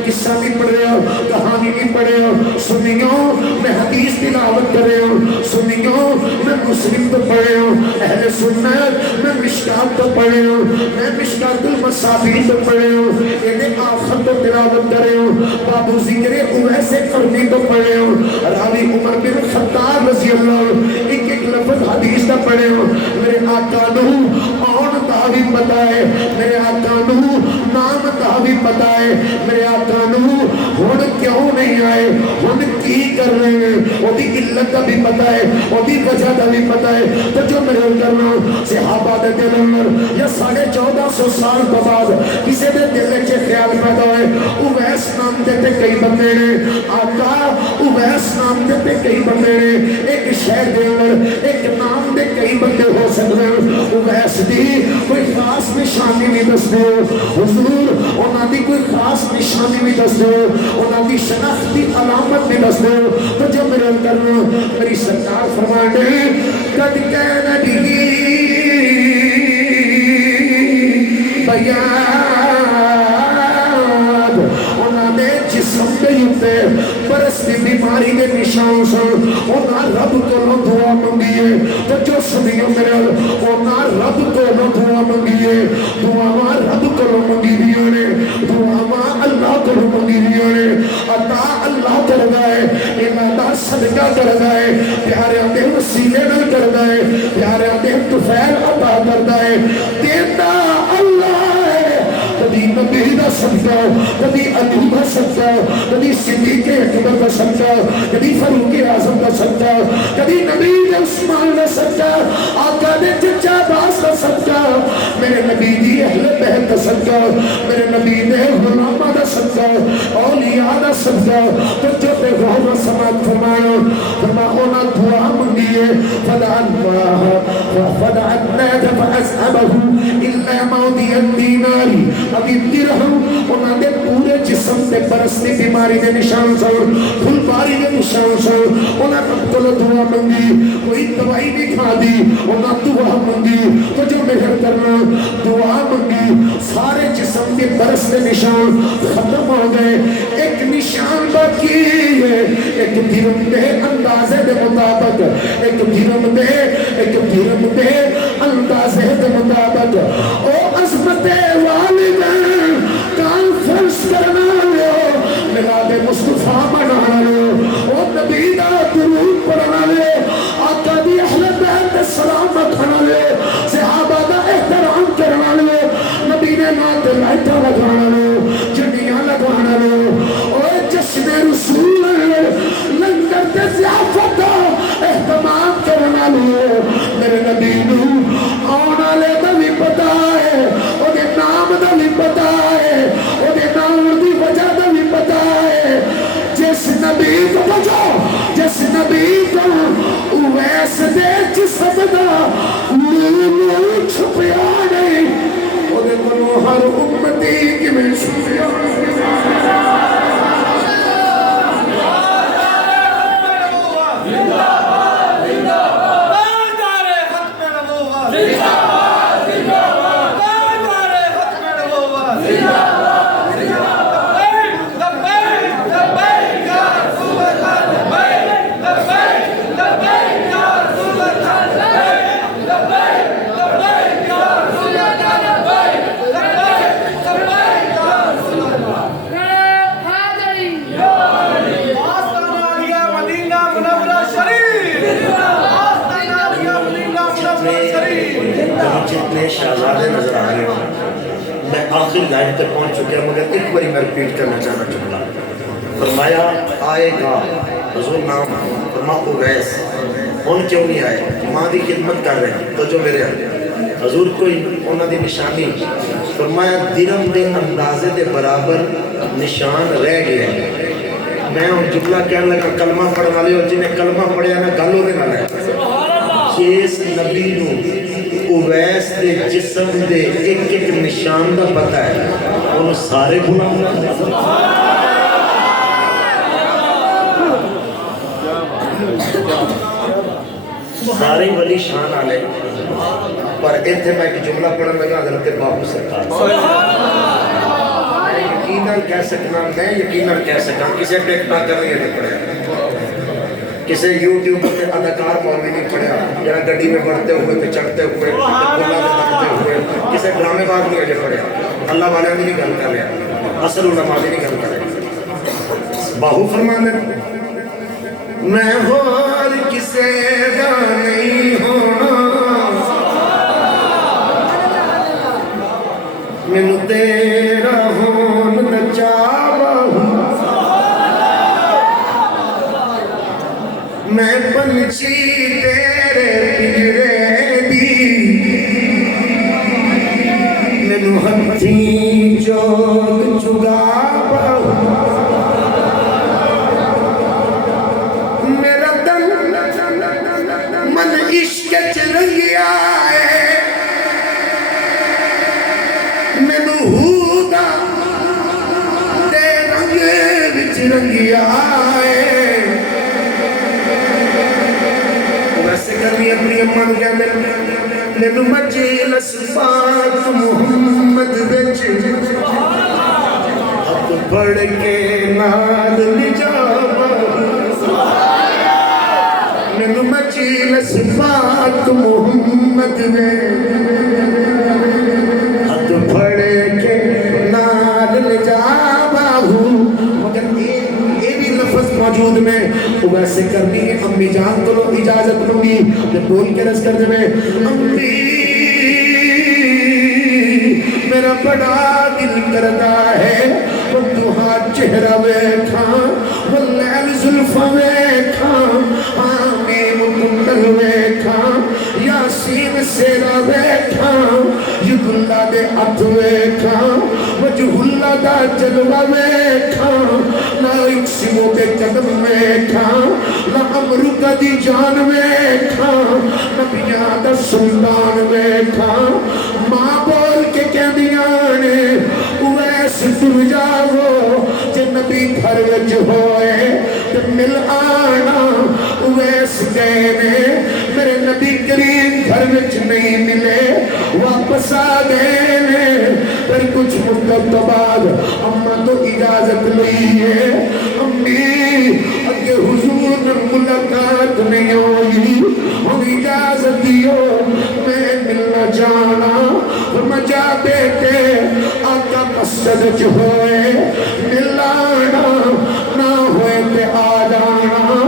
قصہ بھی پڑھ رہے ہو کہانی بھی پڑھے ہو سنیوں میں حدیث تلاوت کر رہے ہو سنیوں میں مسلم تو پڑھے ہو اہل سنت میں مشکات تو پڑھے ہو میں مشکات المصابیح تو پڑھے ہو انہیں آخر تو تلاوت کر رہے ہو بابو ذکر اویس قرنی تو پڑھے ہو راوی عمر بن خطاب رضی اللہ ایک ایک لفظ حدیث تو پڑھے ہو میرے آقا نو آن تاوی پتا ہے میرے آقا نو نام تاوی پتا ہے میرے آقا نو ہون کیوں نہیں آئے ہون کی کر رہے ہیں وہ بھی علت کا بھی پتا ہے وہ بھی وجہ کا بھی پتا ہے تو جو میرے کرنا صحابہ دے دل اندر یا 1450 سال کے بعد کسی دے دل کے خیال پیدا ہوئے اویس نام دیتے کئی بندے نے آقا اویس نام دیتے کئی بندے نے ایک شہر دے اندر ایک نام دے کئی بندے ہو سکتے ہیں اویس دی کوئی خاص نشانی نہیں دس دے حضور انہاں دی کوئی خاص نشانی نہیں دس دے انہاں دی شناختی علامت نہیں دس دے تو جو میرے اندر میری سرکار فرمانے قد کان بھی بیاد انہاں نے جسم دے ہوتے پرستی بیماری کے نشان سے انہاں رب کو نہ دعا منگیے تو جو سنیوں میرے انہاں رب کو نہ دعا منگیے دعا ماں رب کو نہ منگی دیوں نے دعا ماں اللہ کو نہ منگی دیوں نے عطا اللہ کر گئے انہاں صدقہ کر گئے پیارے آتے وسیلے نہ کر گئے پیارے آتے طفیل عطا کر گئے دیتا اللہ ہے کبھی نبی دا صدقہ کبھی علی دا صدقہ کبھی صدیق اکبر دا صدقہ کبھی فاروق اعظم دا صدقہ کبھی نبی عثمان دا صدقہ آقا نے چچا باس دا صدقہ میرے نبی دی اہل بیت دا صدقہ میرے نبی نے غلامہ دا صدقہ اولیاء دا صدقہ تو جو پہ غور و سماعت فرمایا فرماؤنا دعا منگیے فدعا اللہ فدعا الناج فأسعبه إلا موضی الدیناری ابھی درہم انہاں دے پورے جسم تے برستی بیماری دے نشان سو پھل باری دے نشان سو انہاں رب کو دعا منگی کوئی دوائی نہیں کھا دی انہاں دعا منگی تو جو مہر کرنا دعا منگی سارے جسم کے برس دے نشان ختم ہو گئے ایک نشان باقی ہے ایک دھرم دے اندازے دے مطابق ایک دھرم دے اندازے دے مطابق او عظمت والدین کانفرنس کرنا لو ملاد مصطفیٰ بنا لو او نبی دا درود پڑھنا لو آقا دی اہل بیت سلامت بنا لو صحابہ دا احترام کرنا لو نبی نے نات لائٹا لگانا لو جنیاں لگانا لو او جشن رسول لنگر تے ضیافت اہتمام کرنا لو میرے نبی نو میں آخری لائن تک پہنچ چکا مگر ایک باری میں ریپیٹ کرنا چاہنا چاہتا فرمایا آئے گا حضور نام فرما اویس ان کیوں نہیں آئے ماں دی خدمت کر رہے ہیں تو جو میرے حضور کوئی انہوں دی نشانی فرمایا درم دے اندازے دے برابر نشان رہ گئے میں ان جملہ کہنے لگا کلمہ پڑھ والے اور جنہیں کلمہ پڑھیا نا گلوں دے نہ لے جس نبی نو اویس دے جسم دے ایک ایک نشان دا پتہ ہے انہوں سارے غلام سارے ولی شان آلے پر ایتھے میں ایک جملہ پڑھن لگا حضرت باپو سرکار یقیناً کہہ سکنا میں یقیناً کہہ سکا کسے ٹیک ٹاکر نہیں ہے پڑھیا کسے یوٹیوب پر اداکار مولوی نہیں پڑھیا یا گڈی میں بڑھتے ہوئے پہ چڑھتے ہوئے بولا بڑھتے ہوئے کسے ڈرامے باز نہیں ہے پڑھیا اللہ والے بھی نہیں گل کر رہا اصل علماء بھی نہیں گل کر رہا باہو فرمانے میں اور کسے دا نہیں ہونا مینوں تیرا ہون دا چاوا میں پنچھی تیرے پنجرے دی مینوں ہتھیں چوک چگا رنگیا ہے مینوں ہودا تے رنگ وچ رنگیا ہے ویسے کرنی اپنی اماں نوں کہندے مینوں مجلس پاک محمد وچ ہاتھ پڑھ کے نال لجاوا مینوں مجلس پاک محمد میں ہاتھ پھڑ کے نال لجاوا ہوں مگر یہ بھی لفظ موجود میں ویسے کرنی ہے امی جان تو اجازت منگی جب بول کے رس کر جمیں امی میرا بڑا دل کرتا ہے وہ تہا چہرہ ویکھاں وہ لیل زلفاں ویکھاں آمین کنڈل ویکھاں یاسین سیرا ویکھاں ید اللہ دے ہتھ ویکھاں وجہ اللہ دا جلوہ ویکھاں لا اقسمو دے قدم ویکھاں لا امرکہ دی جان ویکھاں نبیاں دا سلطان ویکھاں ماں بول کے کہندیاں نے اویس تر جاؤ جے نبی گھر وچ ہوئے تے مل آنا اویس کہنے میرے نبی کریم گھر وچ نہیں ملے واپس آ گئے نے پر کچھ مدت بعد اماں تو اجازت لئی ہے امی اگے حضور نے ملاقات نہیں ہوئی ہم اجازت دیو میں ملنا جانا مجا بیٹے آقا مسجد چ ہوئے ملانا نہ ہوئے تے آ جانا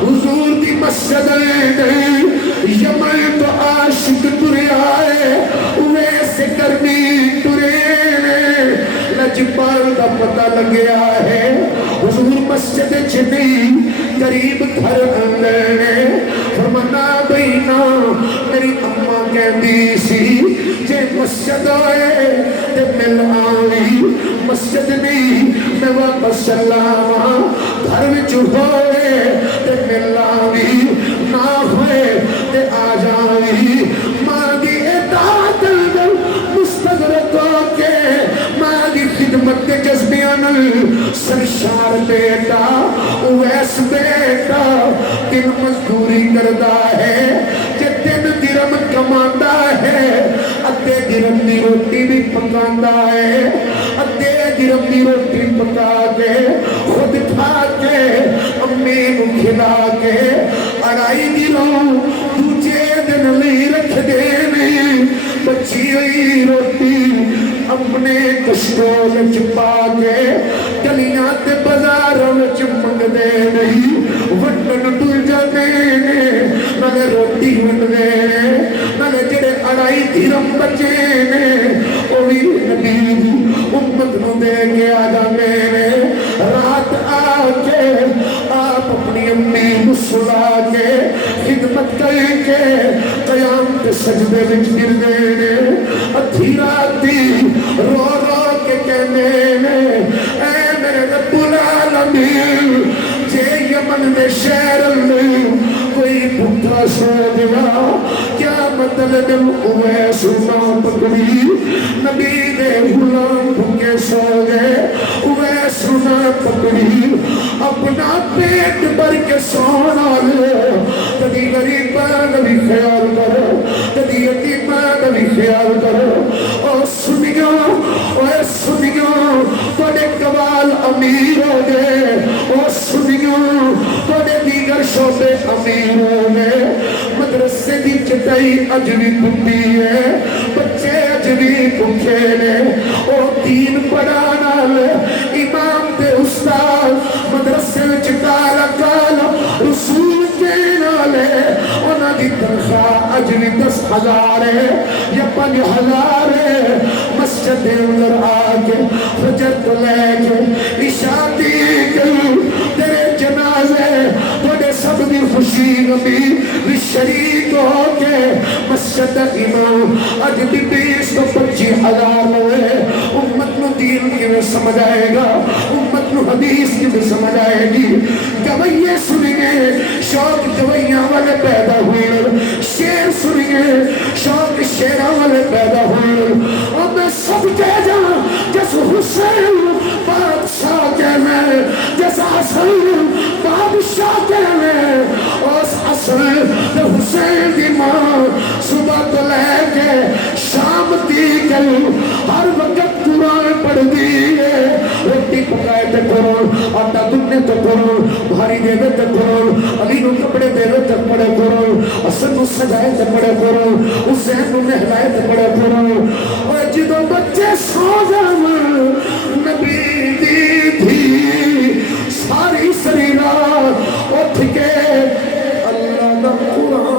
حضور دی مسجد نہیں یمن تو عاشق ترے آئے ویسے کرنی ترے لجپال کا پتہ لگیا ہے حضور مسجد چ نہیں قریب گھر اندر فرمانا بینا میری اماں کہندی سی جے مسجد آئے تے مل آئی مسجد نہیں میں واپس چلاواں گھر وچ ہوئے تے مل آئی نہ ہوئے تے آ جائی ماں دی اطاعت مستغرق ہو کے ماں دی خدمت کے جذبیاں سرشار بیٹا اویس بیٹا دن مزدوری کردا ہے کہ دن درم کماندا ہے ادھے درم دی روٹی بھی پکاندا ہے ادھے درم دی روٹی پکا کے خود کھا کے امی نو کھلا کے اڑائی دنوں دوجے دن لئی رکھ دے نہیں بچی ہوئی روٹی اپنے کشتوں وچ پا کے گلیاں تے بازاراں وچ منگ دے نہیں وڈن ٹر جاندے نے نالے روٹی ونڈدے نے نالے جڑے اڑائی درم بچے نے او وی نبی سجدے وچ گردے نے ادھی راتی رو رو کے کہنے نے اے میرے رب العالمین جے یمن دے شہر میں کوئی بھوکا سو گیا کیا مطلب اویس نہ پکڑی نبی دے غلام بھوکے سو گئے اویس نہ پکڑی اپنا پیٹ بھر کے سونا لے کدی غریباں دا بھی خیال کرو کدی یتیماں دا بھی خیال کرو او سنیوں تھوڑے قوال امیر ہو گئے او سنیوں تھوڑے دیگر شعبے امیر ہو گئے مدرسے دی چٹائی اج بھی ٹوٹی ہے بچے اج بھی بھوکے نے او دین پڑھانا امام تے استاد مدرسے وچ کالا کالا رسول کے نالے انہاں دی تنخواہ اج بھی 10,000 ہے یا 5,000 ہے مسجد دے اندر آ کے فجر کو لے کے عشاء دی گئی تیرے جنازے تھوڑے سب دی خوشی غمی بھی شریک ہو کے مسجد امام اج بھی 20-25,000 ہوئے امت نو دین کی میں سمجھ آئے گا امت نو حدیث کی میں سمجھ آئے گی گوئیے سنیے شوق گوئیاں والے پیدا ہوئے شیر سنیے شوق شیرہ والے پیدا ہوئے اور میں سب کہہ جاؤں جس حسین بادشاہ کے میں جس حسن بادشاہ کے میں اس حسن حسین دی ماں صبح تو لے کے شام دی گئی ہر وقت قرآن پڑھ دیئے روٹی پکائے تے قرآن آٹا دنے تے قرآن بھاری دے دے تے قرآن علی نو کپڑے دے دے تے پڑھے قرآن حسن نو سجائے تے پڑھے قرآن حسین نو نہلائے تے پڑھے قرآن اور جدو بچے سو جاون نبی دی تھی ساری سری رات اٹھ کے اللہ دا قرآن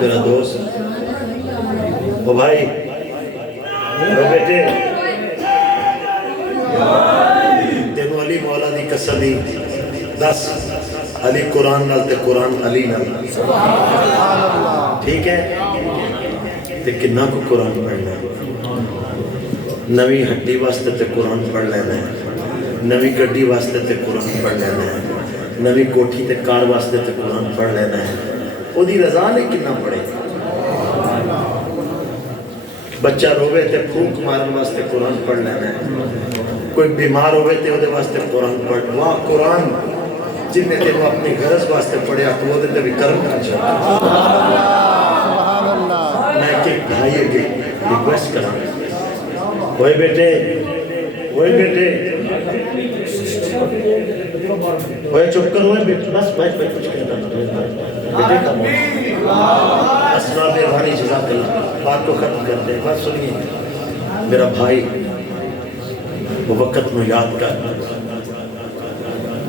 میرا دوست وہ بھائی وہ بیٹے تینو علی مولا دی قسم دی دس علی قرآن نال تے قرآن علی نال ٹھیک ہے تے کنہ کو قرآن پڑھنا ہے نوی ہڈی واسطے تے قرآن پڑھ لینا ہے نوی گڈی واسطے تے قرآن پڑھ لینا ہے نوی کوٹھی تے کار واسطے تے قرآن پڑھ لینا ہے وہ دی رضا لے کنہ پڑھے بچہ روے تے پھوک مارن واسطے قرآن پڑھ لینا ہے کوئی بیمار ہوئے تے وہ دے واسطے قرآن پڑھ واہ قرآن جن نے تے وہ اپنی غرض واسطے پڑھیا تو وہ دے بھی کرم کر جاتا میں کہ بھائی ہے کہ ریکویسٹ کرا ہوئے بیٹے ہوئے چپ کر ہوئے بس بھائی کچھ کہتا بیٹے کا موت اسرا بیواری جزاک اللہ بات کو ختم کرتے ہیں بات سنیے میرا بھائی وہ وقت میں یاد کر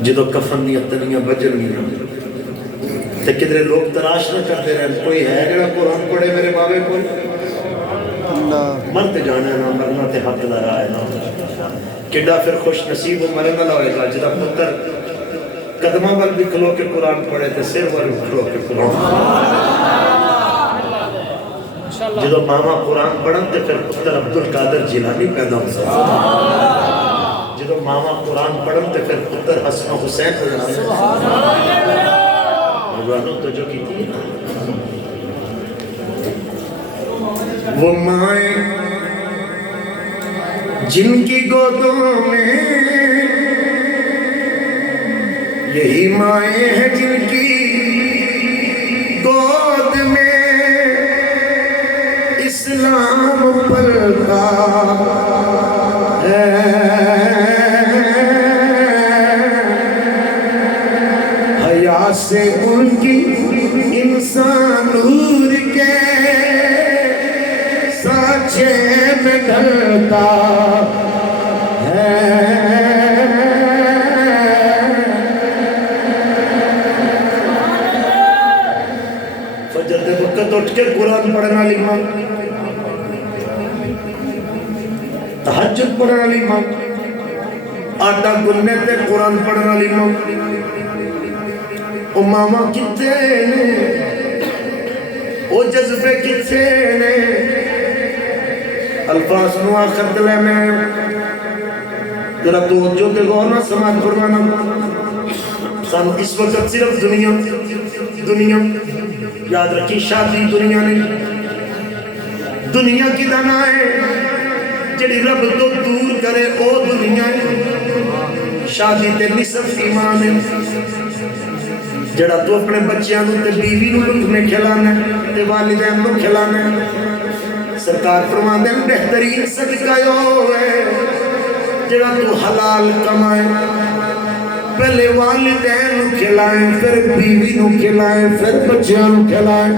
جدو کفن نہیں اتنیاں بجر نہیں تے کدھرے لوگ تراش نہ کرتے رہے کوئی ہے جڑا قرآن پڑھے میرے بابے کو مرتے جانا ہے نا مرنا تے حق دارا ہے نا کڈا پھر خوش نصیب و مرنا لوئے گا جدا پتر قدمہ بل بھی کھلو کے قرآن پڑھے تے سر بل بھی کھلو کے قرآن جدو ماما قرآن پڑھن تے پھر پتر عبدالقادر جیلانی پیدا ہو سکتا جدو ماما قرآن پڑھن تے پھر پتر حسن و حسین ہو جاتے موضوعانوں تو جو کی تھی وہ مائیں جن کی گودوں میں یہی مائیں ہیں جن کی گود میں اسلام پلتا ہے حیا سے ان کی انسان نور کے سانچے میں ڈھلتا ہے اٹھ کے قرآن پڑھنے والی ماں، تہجد پڑھنے والی ماں، آٹا گننے تے قرآن پڑھنے والی ماں، او ماما کتے نے، او جذبے کتے نے، الفاظ نو آخر دلے میں ذرا توجہ دے غور نہ سماعت فرمانا. سان اس وقت صرف دنیا یاد رکھی، شادی دنیا نہیں، دنیا کی دانا ہے جڑی رب تو دور کرے او دنیا ہے. شادی تے نصف ایمان ہے، جڑا تو اپنے بچیاں نو تے بیوی نو لطف میں کھلانا ہے تے والدین نو کھلانا ہے. سرکار فرماندے ہیں بہترین صدقہ یو ہے جڑا تو حلال کمائے، پہلے والدین نو کھلائیں، پھر بیوی نو کھلائیں، پھر بچیاں نو کھلائیں.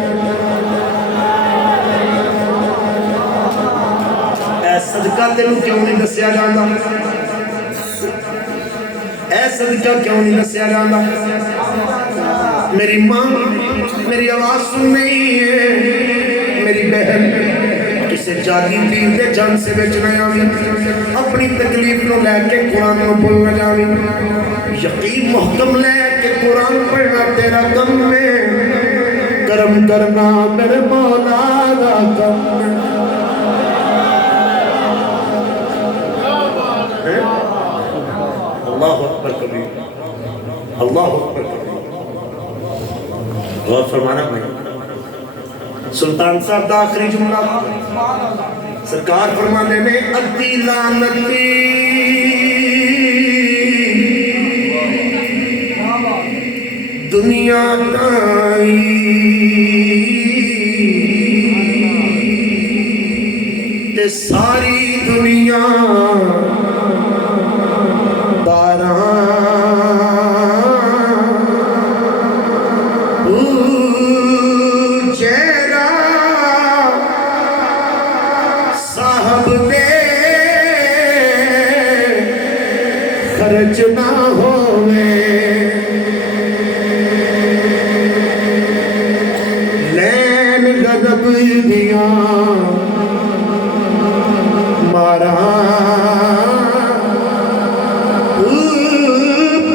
اے صدقہ تینوں کیوں نہیں دسیا جاندہ؟ اے صدقہ کیوں نہیں دسیا جاندہ؟ میری ماں میری آواز سن رہی ہے، میری بہن کسے جاگی پیر دے جان سے بچنا جاوی، اپنی تکلیف نو لے کے قرآن نو بولنا جاوی. یقین محکم لے کہ قرآن پڑھنا تیرا کم میں، کرم کرنا میرے مولا دا کم میں. اللہ اکبر کبیر، اللہ اکبر کبیر. غور فرمانا بھائی. سلطان صاحب دا آخری جملہ سرکار فرمانے میں ادی لعنتی دنیا تائی تے ساری دنیا خرچ نہ ہوئے، لین غضب دیا مارا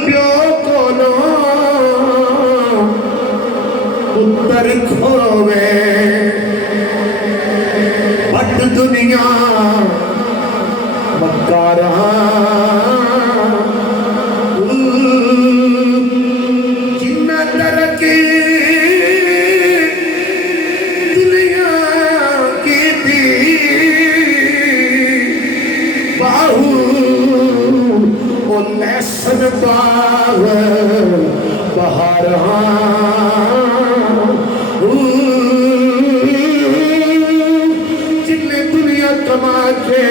پیو کولو پتر کھوے، بٹ دنیا مکارا لہسن باغ بہار جن نے دنیا کما کے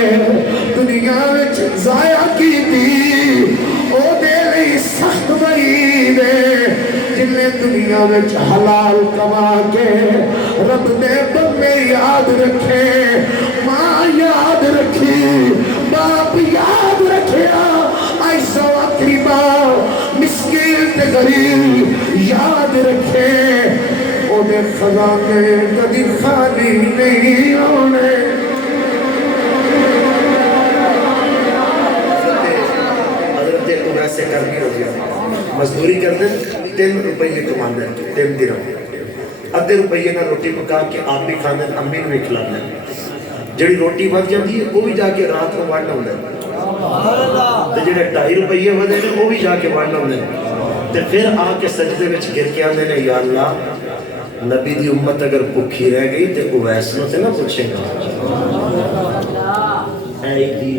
دنیا وچ ضائع کی تھی، او دے لئی سخت وعید ہے. جن نے دنیا وچ حلال کما کے رب دے بندے یاد رکھے، ماں یاد رکھی، باپ یاد رکھیا، ایسا اقربا مسکین تے غریب یاد رکھے، او دے خزانے کبھی خالی نہیں ہونے. حضرت تو ویسے کرنی ہو گیا، مزدوری کر دیں 3 روپے کمان دیں، 3 درہم، ادھے روپے نہ روٹی پکا کے آپ بھی کھانے امی نے بھی کھلا دیں. جڑی روٹی بچ جاتی ہے وہ بھی جا کے رات کو وانڈ ہوندے، تے جڑے 2.5 روپے ودے نے وہ بھی جا کے وانڈ ہوندے. تے پھر آ کے سجدے وچ گر کے آندے نے یا اللہ نبی دی امت اگر بھکھی رہ گئی تے اویس نو تے نہ پوچھے گا. اے دی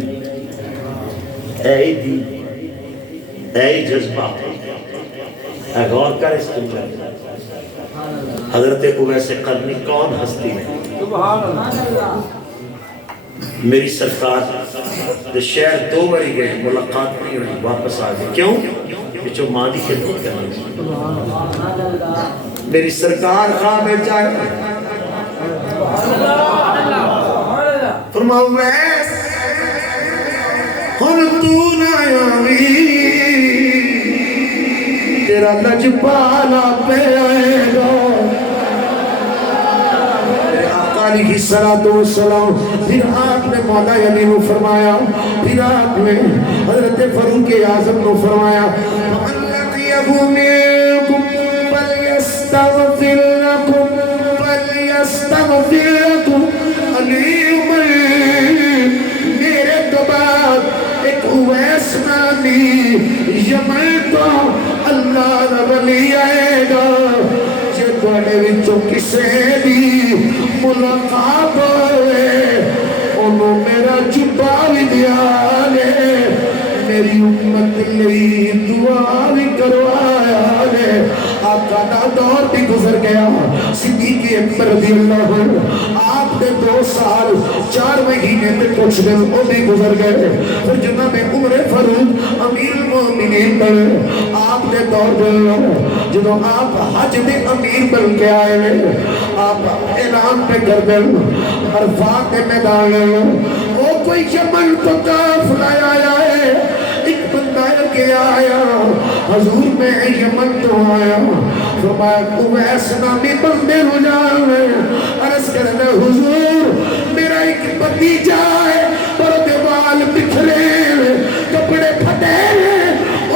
اے دی اے جذبہ، اے غور کر اس جملے. حضرت اویس قرنی کون ہستی ہے؟ میری سرکار شہر 2 باری گئے، ملاقات نہیں ہوئی، واپس آ گئے. کیوں؟ جو ماں دی خدمت کرنی. میری سرکار خواب میں جائے فرماؤ ویس ہن تو نہ آوی، تیرا لجپالا پہ آئے گا. علیہ السلام. پھر آپ نے مولا علی کو فرمایا, پھر آپ نے حضرت فاروق اعظم کو فرمایا وَمَنْ لَقِيَهُ مِنْكُمْ فَلْيَسْتَغْفِرْ لَكُمْ علی میرے تو بعد ایک اویس نامی یمن تو اللہ کا ولی آئے گا. جے تواڈے وچوں کسے دی ملاقات ہوئے انہوں میرا جبا بھی دیا گے, میری امت لئی دعا بھی کروایا گے. آقا دا دور بھی گزر گیا. صدیق اکبر رضی اللہ عنہ آپ نے 2 سال 4 مہینے میں کچھ دن وہ بھی گزر گئے. پھر جناب عمر فاروق امیر المومنین بنے. آپ نے دور دیا جدو آپ حج میں امیر بن کے آئے, آپ اعلان پہ کر دیں عرفات کے میدان وہ کوئی یمن کو قافلہ آیا ہے. ایک بندہ کے آیا حضور میں یمن تو آیا, فرمایا اویس نامی بندے ہو جانے. عرض کرنے حضور میرا ایک بھتیجا ہے پر دیوال بکھرے کپڑے پھٹے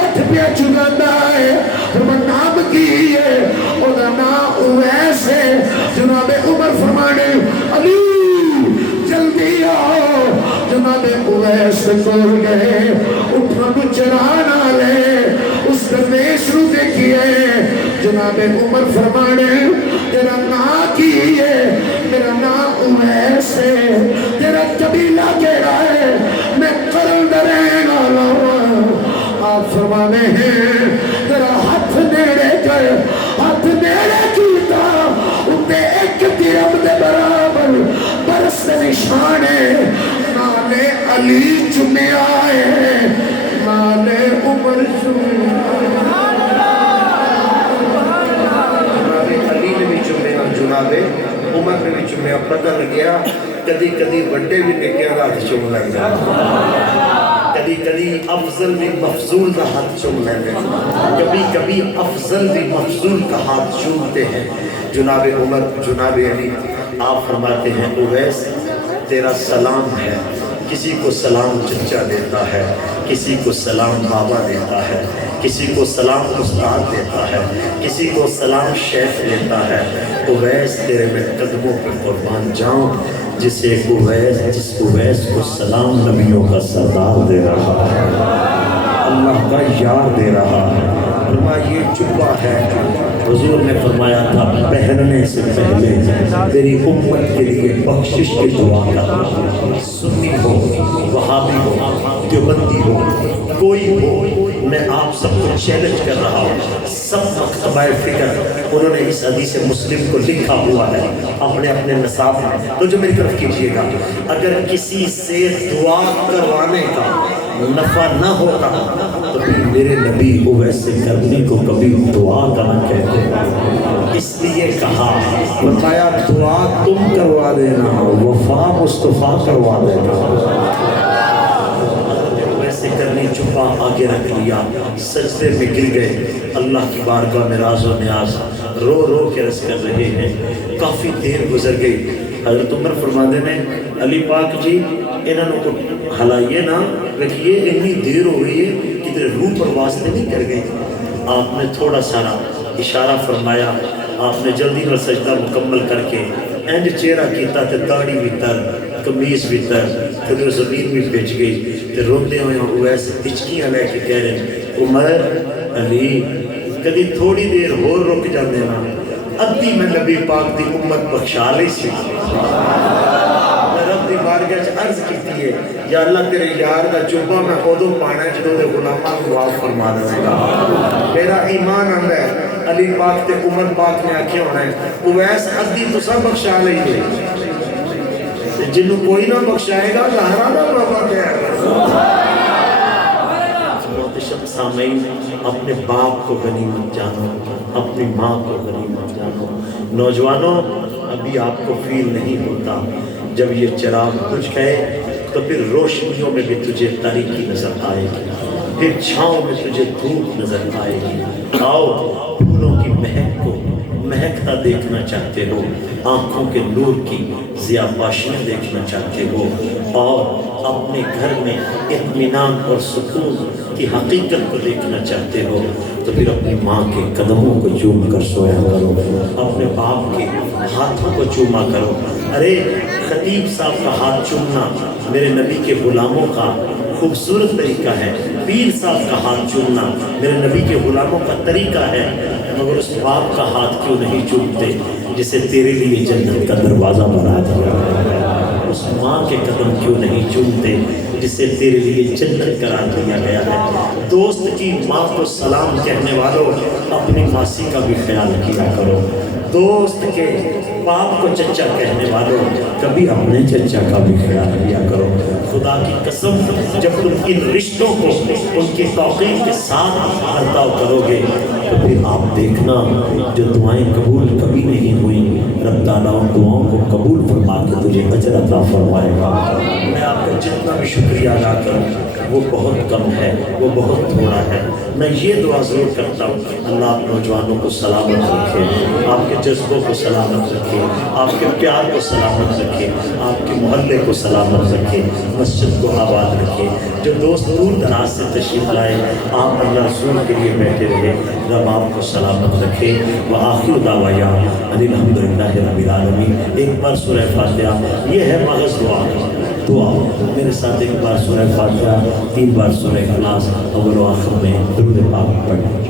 اٹھ پیا چگانا ہے. فرمایا نام کی ہے؟ اوہ نام اویس ہے. جناب عمر فرمانے علی جلدی آؤ. جناب اویس کول گئے, اٹھنا کو چرانا لے, اس درویش رو دیکھئے. جناب عمر فرمانے تیرا نام کی ہے؟ میرا نام اویس ہے. تیرا قبیلہ کہڑا ہے؟ میں قلندرین والا ہوں. آپ فرمانے ہیں تیرا ہاتھ نیڑے کر, ہاتھ نیڑے کیتا اتے ایک درہم دے برابر برس نشان ہے. نالے علی چمے آئے, نالے عمر چمے علی نے بھی چمے, جناب عمر نے بھی چمے. پتہ لگیا کدی کدی بڑے بھی نیکیاں دا ہاتھ چوم لگ جاتا, کبھی کبھی افضل بھی مفضول کا ہاتھ چوم لیتے ہیں, کبھی کبھی افضل بھی مفضول کا ہاتھ چومتے ہیں. جناب عمر جناب علی آپ فرماتے ہیں اویس تیرا سلام ہے. کسی کو سلام چچا دیتا ہے, کسی کو سلام بابا دیتا ہے, کسی کو سلام استاد دیتا ہے, کسی کو سلام شیخ دیتا ہے. اویس تیرے میں قدموں پہ قربان جاؤں جسے جس اویس کو سلام نبیوں کا سردار دے رہا ہے, اللہ کا یار دے رہا ہے. فرمایا یہ جبہ ہے. حضور نے فرمایا تھا پہننے سے پہلے تیری امت کے لیے بخشش کی دعا کر. سنی ہو, وہابی ہو, دیوبندی ہو, کوئی ہو, میں آپ سب کو چیلنج کر رہا ہوں. سب مکتبہ فکر انہوں نے اس حدیث مسلم کو لکھا ہوا ہے اپنے اپنے نصاب میں. تو جو میری طرف کیجئے گا, اگر کسی سے دعا کروانے کا نفع نہ ہوتا تو پھر میرے نبی اویس سے کرنے کو کبھی دعا کا نہ کہتے. اس لیے کہا, بتایا دعا تم کروا دینا, وفا مصطفیٰ کروا دینا. ویسے کرنی چپا آگے رکھ لیا, سجدے میں گر گئے. اللہ کی بارگاہ میں راز و نیاز رو رو کے عرض کر رہے ہیں. کافی دیر گزر گئی. حضرت عمر فرماتے ہیں علی پاک جی انہوں کو ہلائیے نا, رکھیے اتنی دیر ہو گئی ہے کہ تیرے روح پر واسطے نہیں کر گئی. آپ نے تھوڑا سارا اشارہ فرمایا, آپ نے جلدی میں سجدہ مکمل کر کے اینج چہرہ کیتا تے داڑھی بھی تر, قمیض بھی تر, پھر زمین بھی بچ گئی. تے روندے ہوئے اویس ہچکیاں لے کے کہہ رہے عمر علی کدی تھوڑی دیر ہور رک جاندے نا, ادھی میں نبی پاک دی امت بخشا لی سی. رب دی بارگاہ چ عرض کیتی ہے یا اللہ تیرے یار دا چوبا میں ادو پانا جدوں دے غلاماں نوں معاف فرما دے گا. میرا ایمان آندا ہے علی پاک تے عمر پاک نے آکھیا ہونا ہے اویس ادھی تساں بخشا لئیے, جنوں کوئی نہ بخشائے گا لہرا دا بابا کہے گا. سامعین اپنے باپ کو غنیمت جانو, اپنی ماں کو غنیمت جانو. نوجوانوں ابھی آپ کو فیل نہیں ہوتا, جب یہ چراغ بجھ گئے تو پھر روشنیوں میں بھی تجھے تاریکی نظر آئے گی, پھر چھاؤں میں تجھے دھوپ نظر آئے گی. آؤ پھولوں کی مہک کو مہکتا دیکھنا چاہتے ہو، آنکھوں کے نور کی ضیاءباشیاں دیکھنا چاہتے ہو، اور اپنے گھر میں اطمینان اور سکون کی حقیقت کو دیکھنا چاہتے ہو، تو پھر اپنی ماں کے قدموں کو چوم کر سویا کرو، اپنے باپ کے ہاتھوں کو چوما کرو۔ ارے خطیب صاحب کا ہاتھ چومنا میرے نبی کے غلاموں کا خوبصورت طریقہ ہے، پیر صاحب کا ہاتھ چومنا میرے نبی کے غلاموں کا طریقہ ہے، مگر اس باپ کا ہاتھ کیوں نہیں چومتے جسے تیرے لیے جنت کا دروازہ بنا دیا ہے؟ اس ماں کے قدم کیوں نہیں چومتے جسے تیرے لیے جنت قرار دیا گیا ہے؟ دوست کی ماں کو سلام کہنے والوں اپنی ماسی کا بھی خیال کیا کرو، دوست کے باپ کو چچا کہنے والوں کبھی اپنے چچا کا بھی خیال کیا کرو۔ خدا کی قسم جب تم ان رشتوں کو ان کی توقیر کے ساتھ برتاؤ کرو گے تو پھر آپ دیکھنا جو دعائیں قبول کبھی نہیں ہوئی، رب تعالیٰ ان دعاؤں کو قبول فرما کے تجھے اجر عطا فرمائے گا۔ میں آپ کا جتنا بھی شکریہ ادا کروں وہ بہت کم ہے، وہ بہت تھوڑا ہے۔ میں یہ دعا ضرور کرتا ہوں، اللہ آپ نوجوانوں کو سلامت رکھے، آپ کے جذبوں کو سلامت رکھے، آپ کے پیار کو سلامت رکھے، آپ کے محلے کو سلامت رکھے، مسجد کو آباد رکھے۔ جو دوست دور دراز سے تشریف لائے آپ اللہ رسول کے لیے بیٹھے رہے، رب آپ کو سلامت رکھے۔ وآخر دعوانا ان الحمد للہ رب العالمین۔ ایک بار سورہ فاتحہ، یہ ہے محض دعا میرے ساتھ ایک بار سورہ فاتحہ، 3 بار سورہ اخلاص، اول و آخر میں درود پاک پڑھیں۔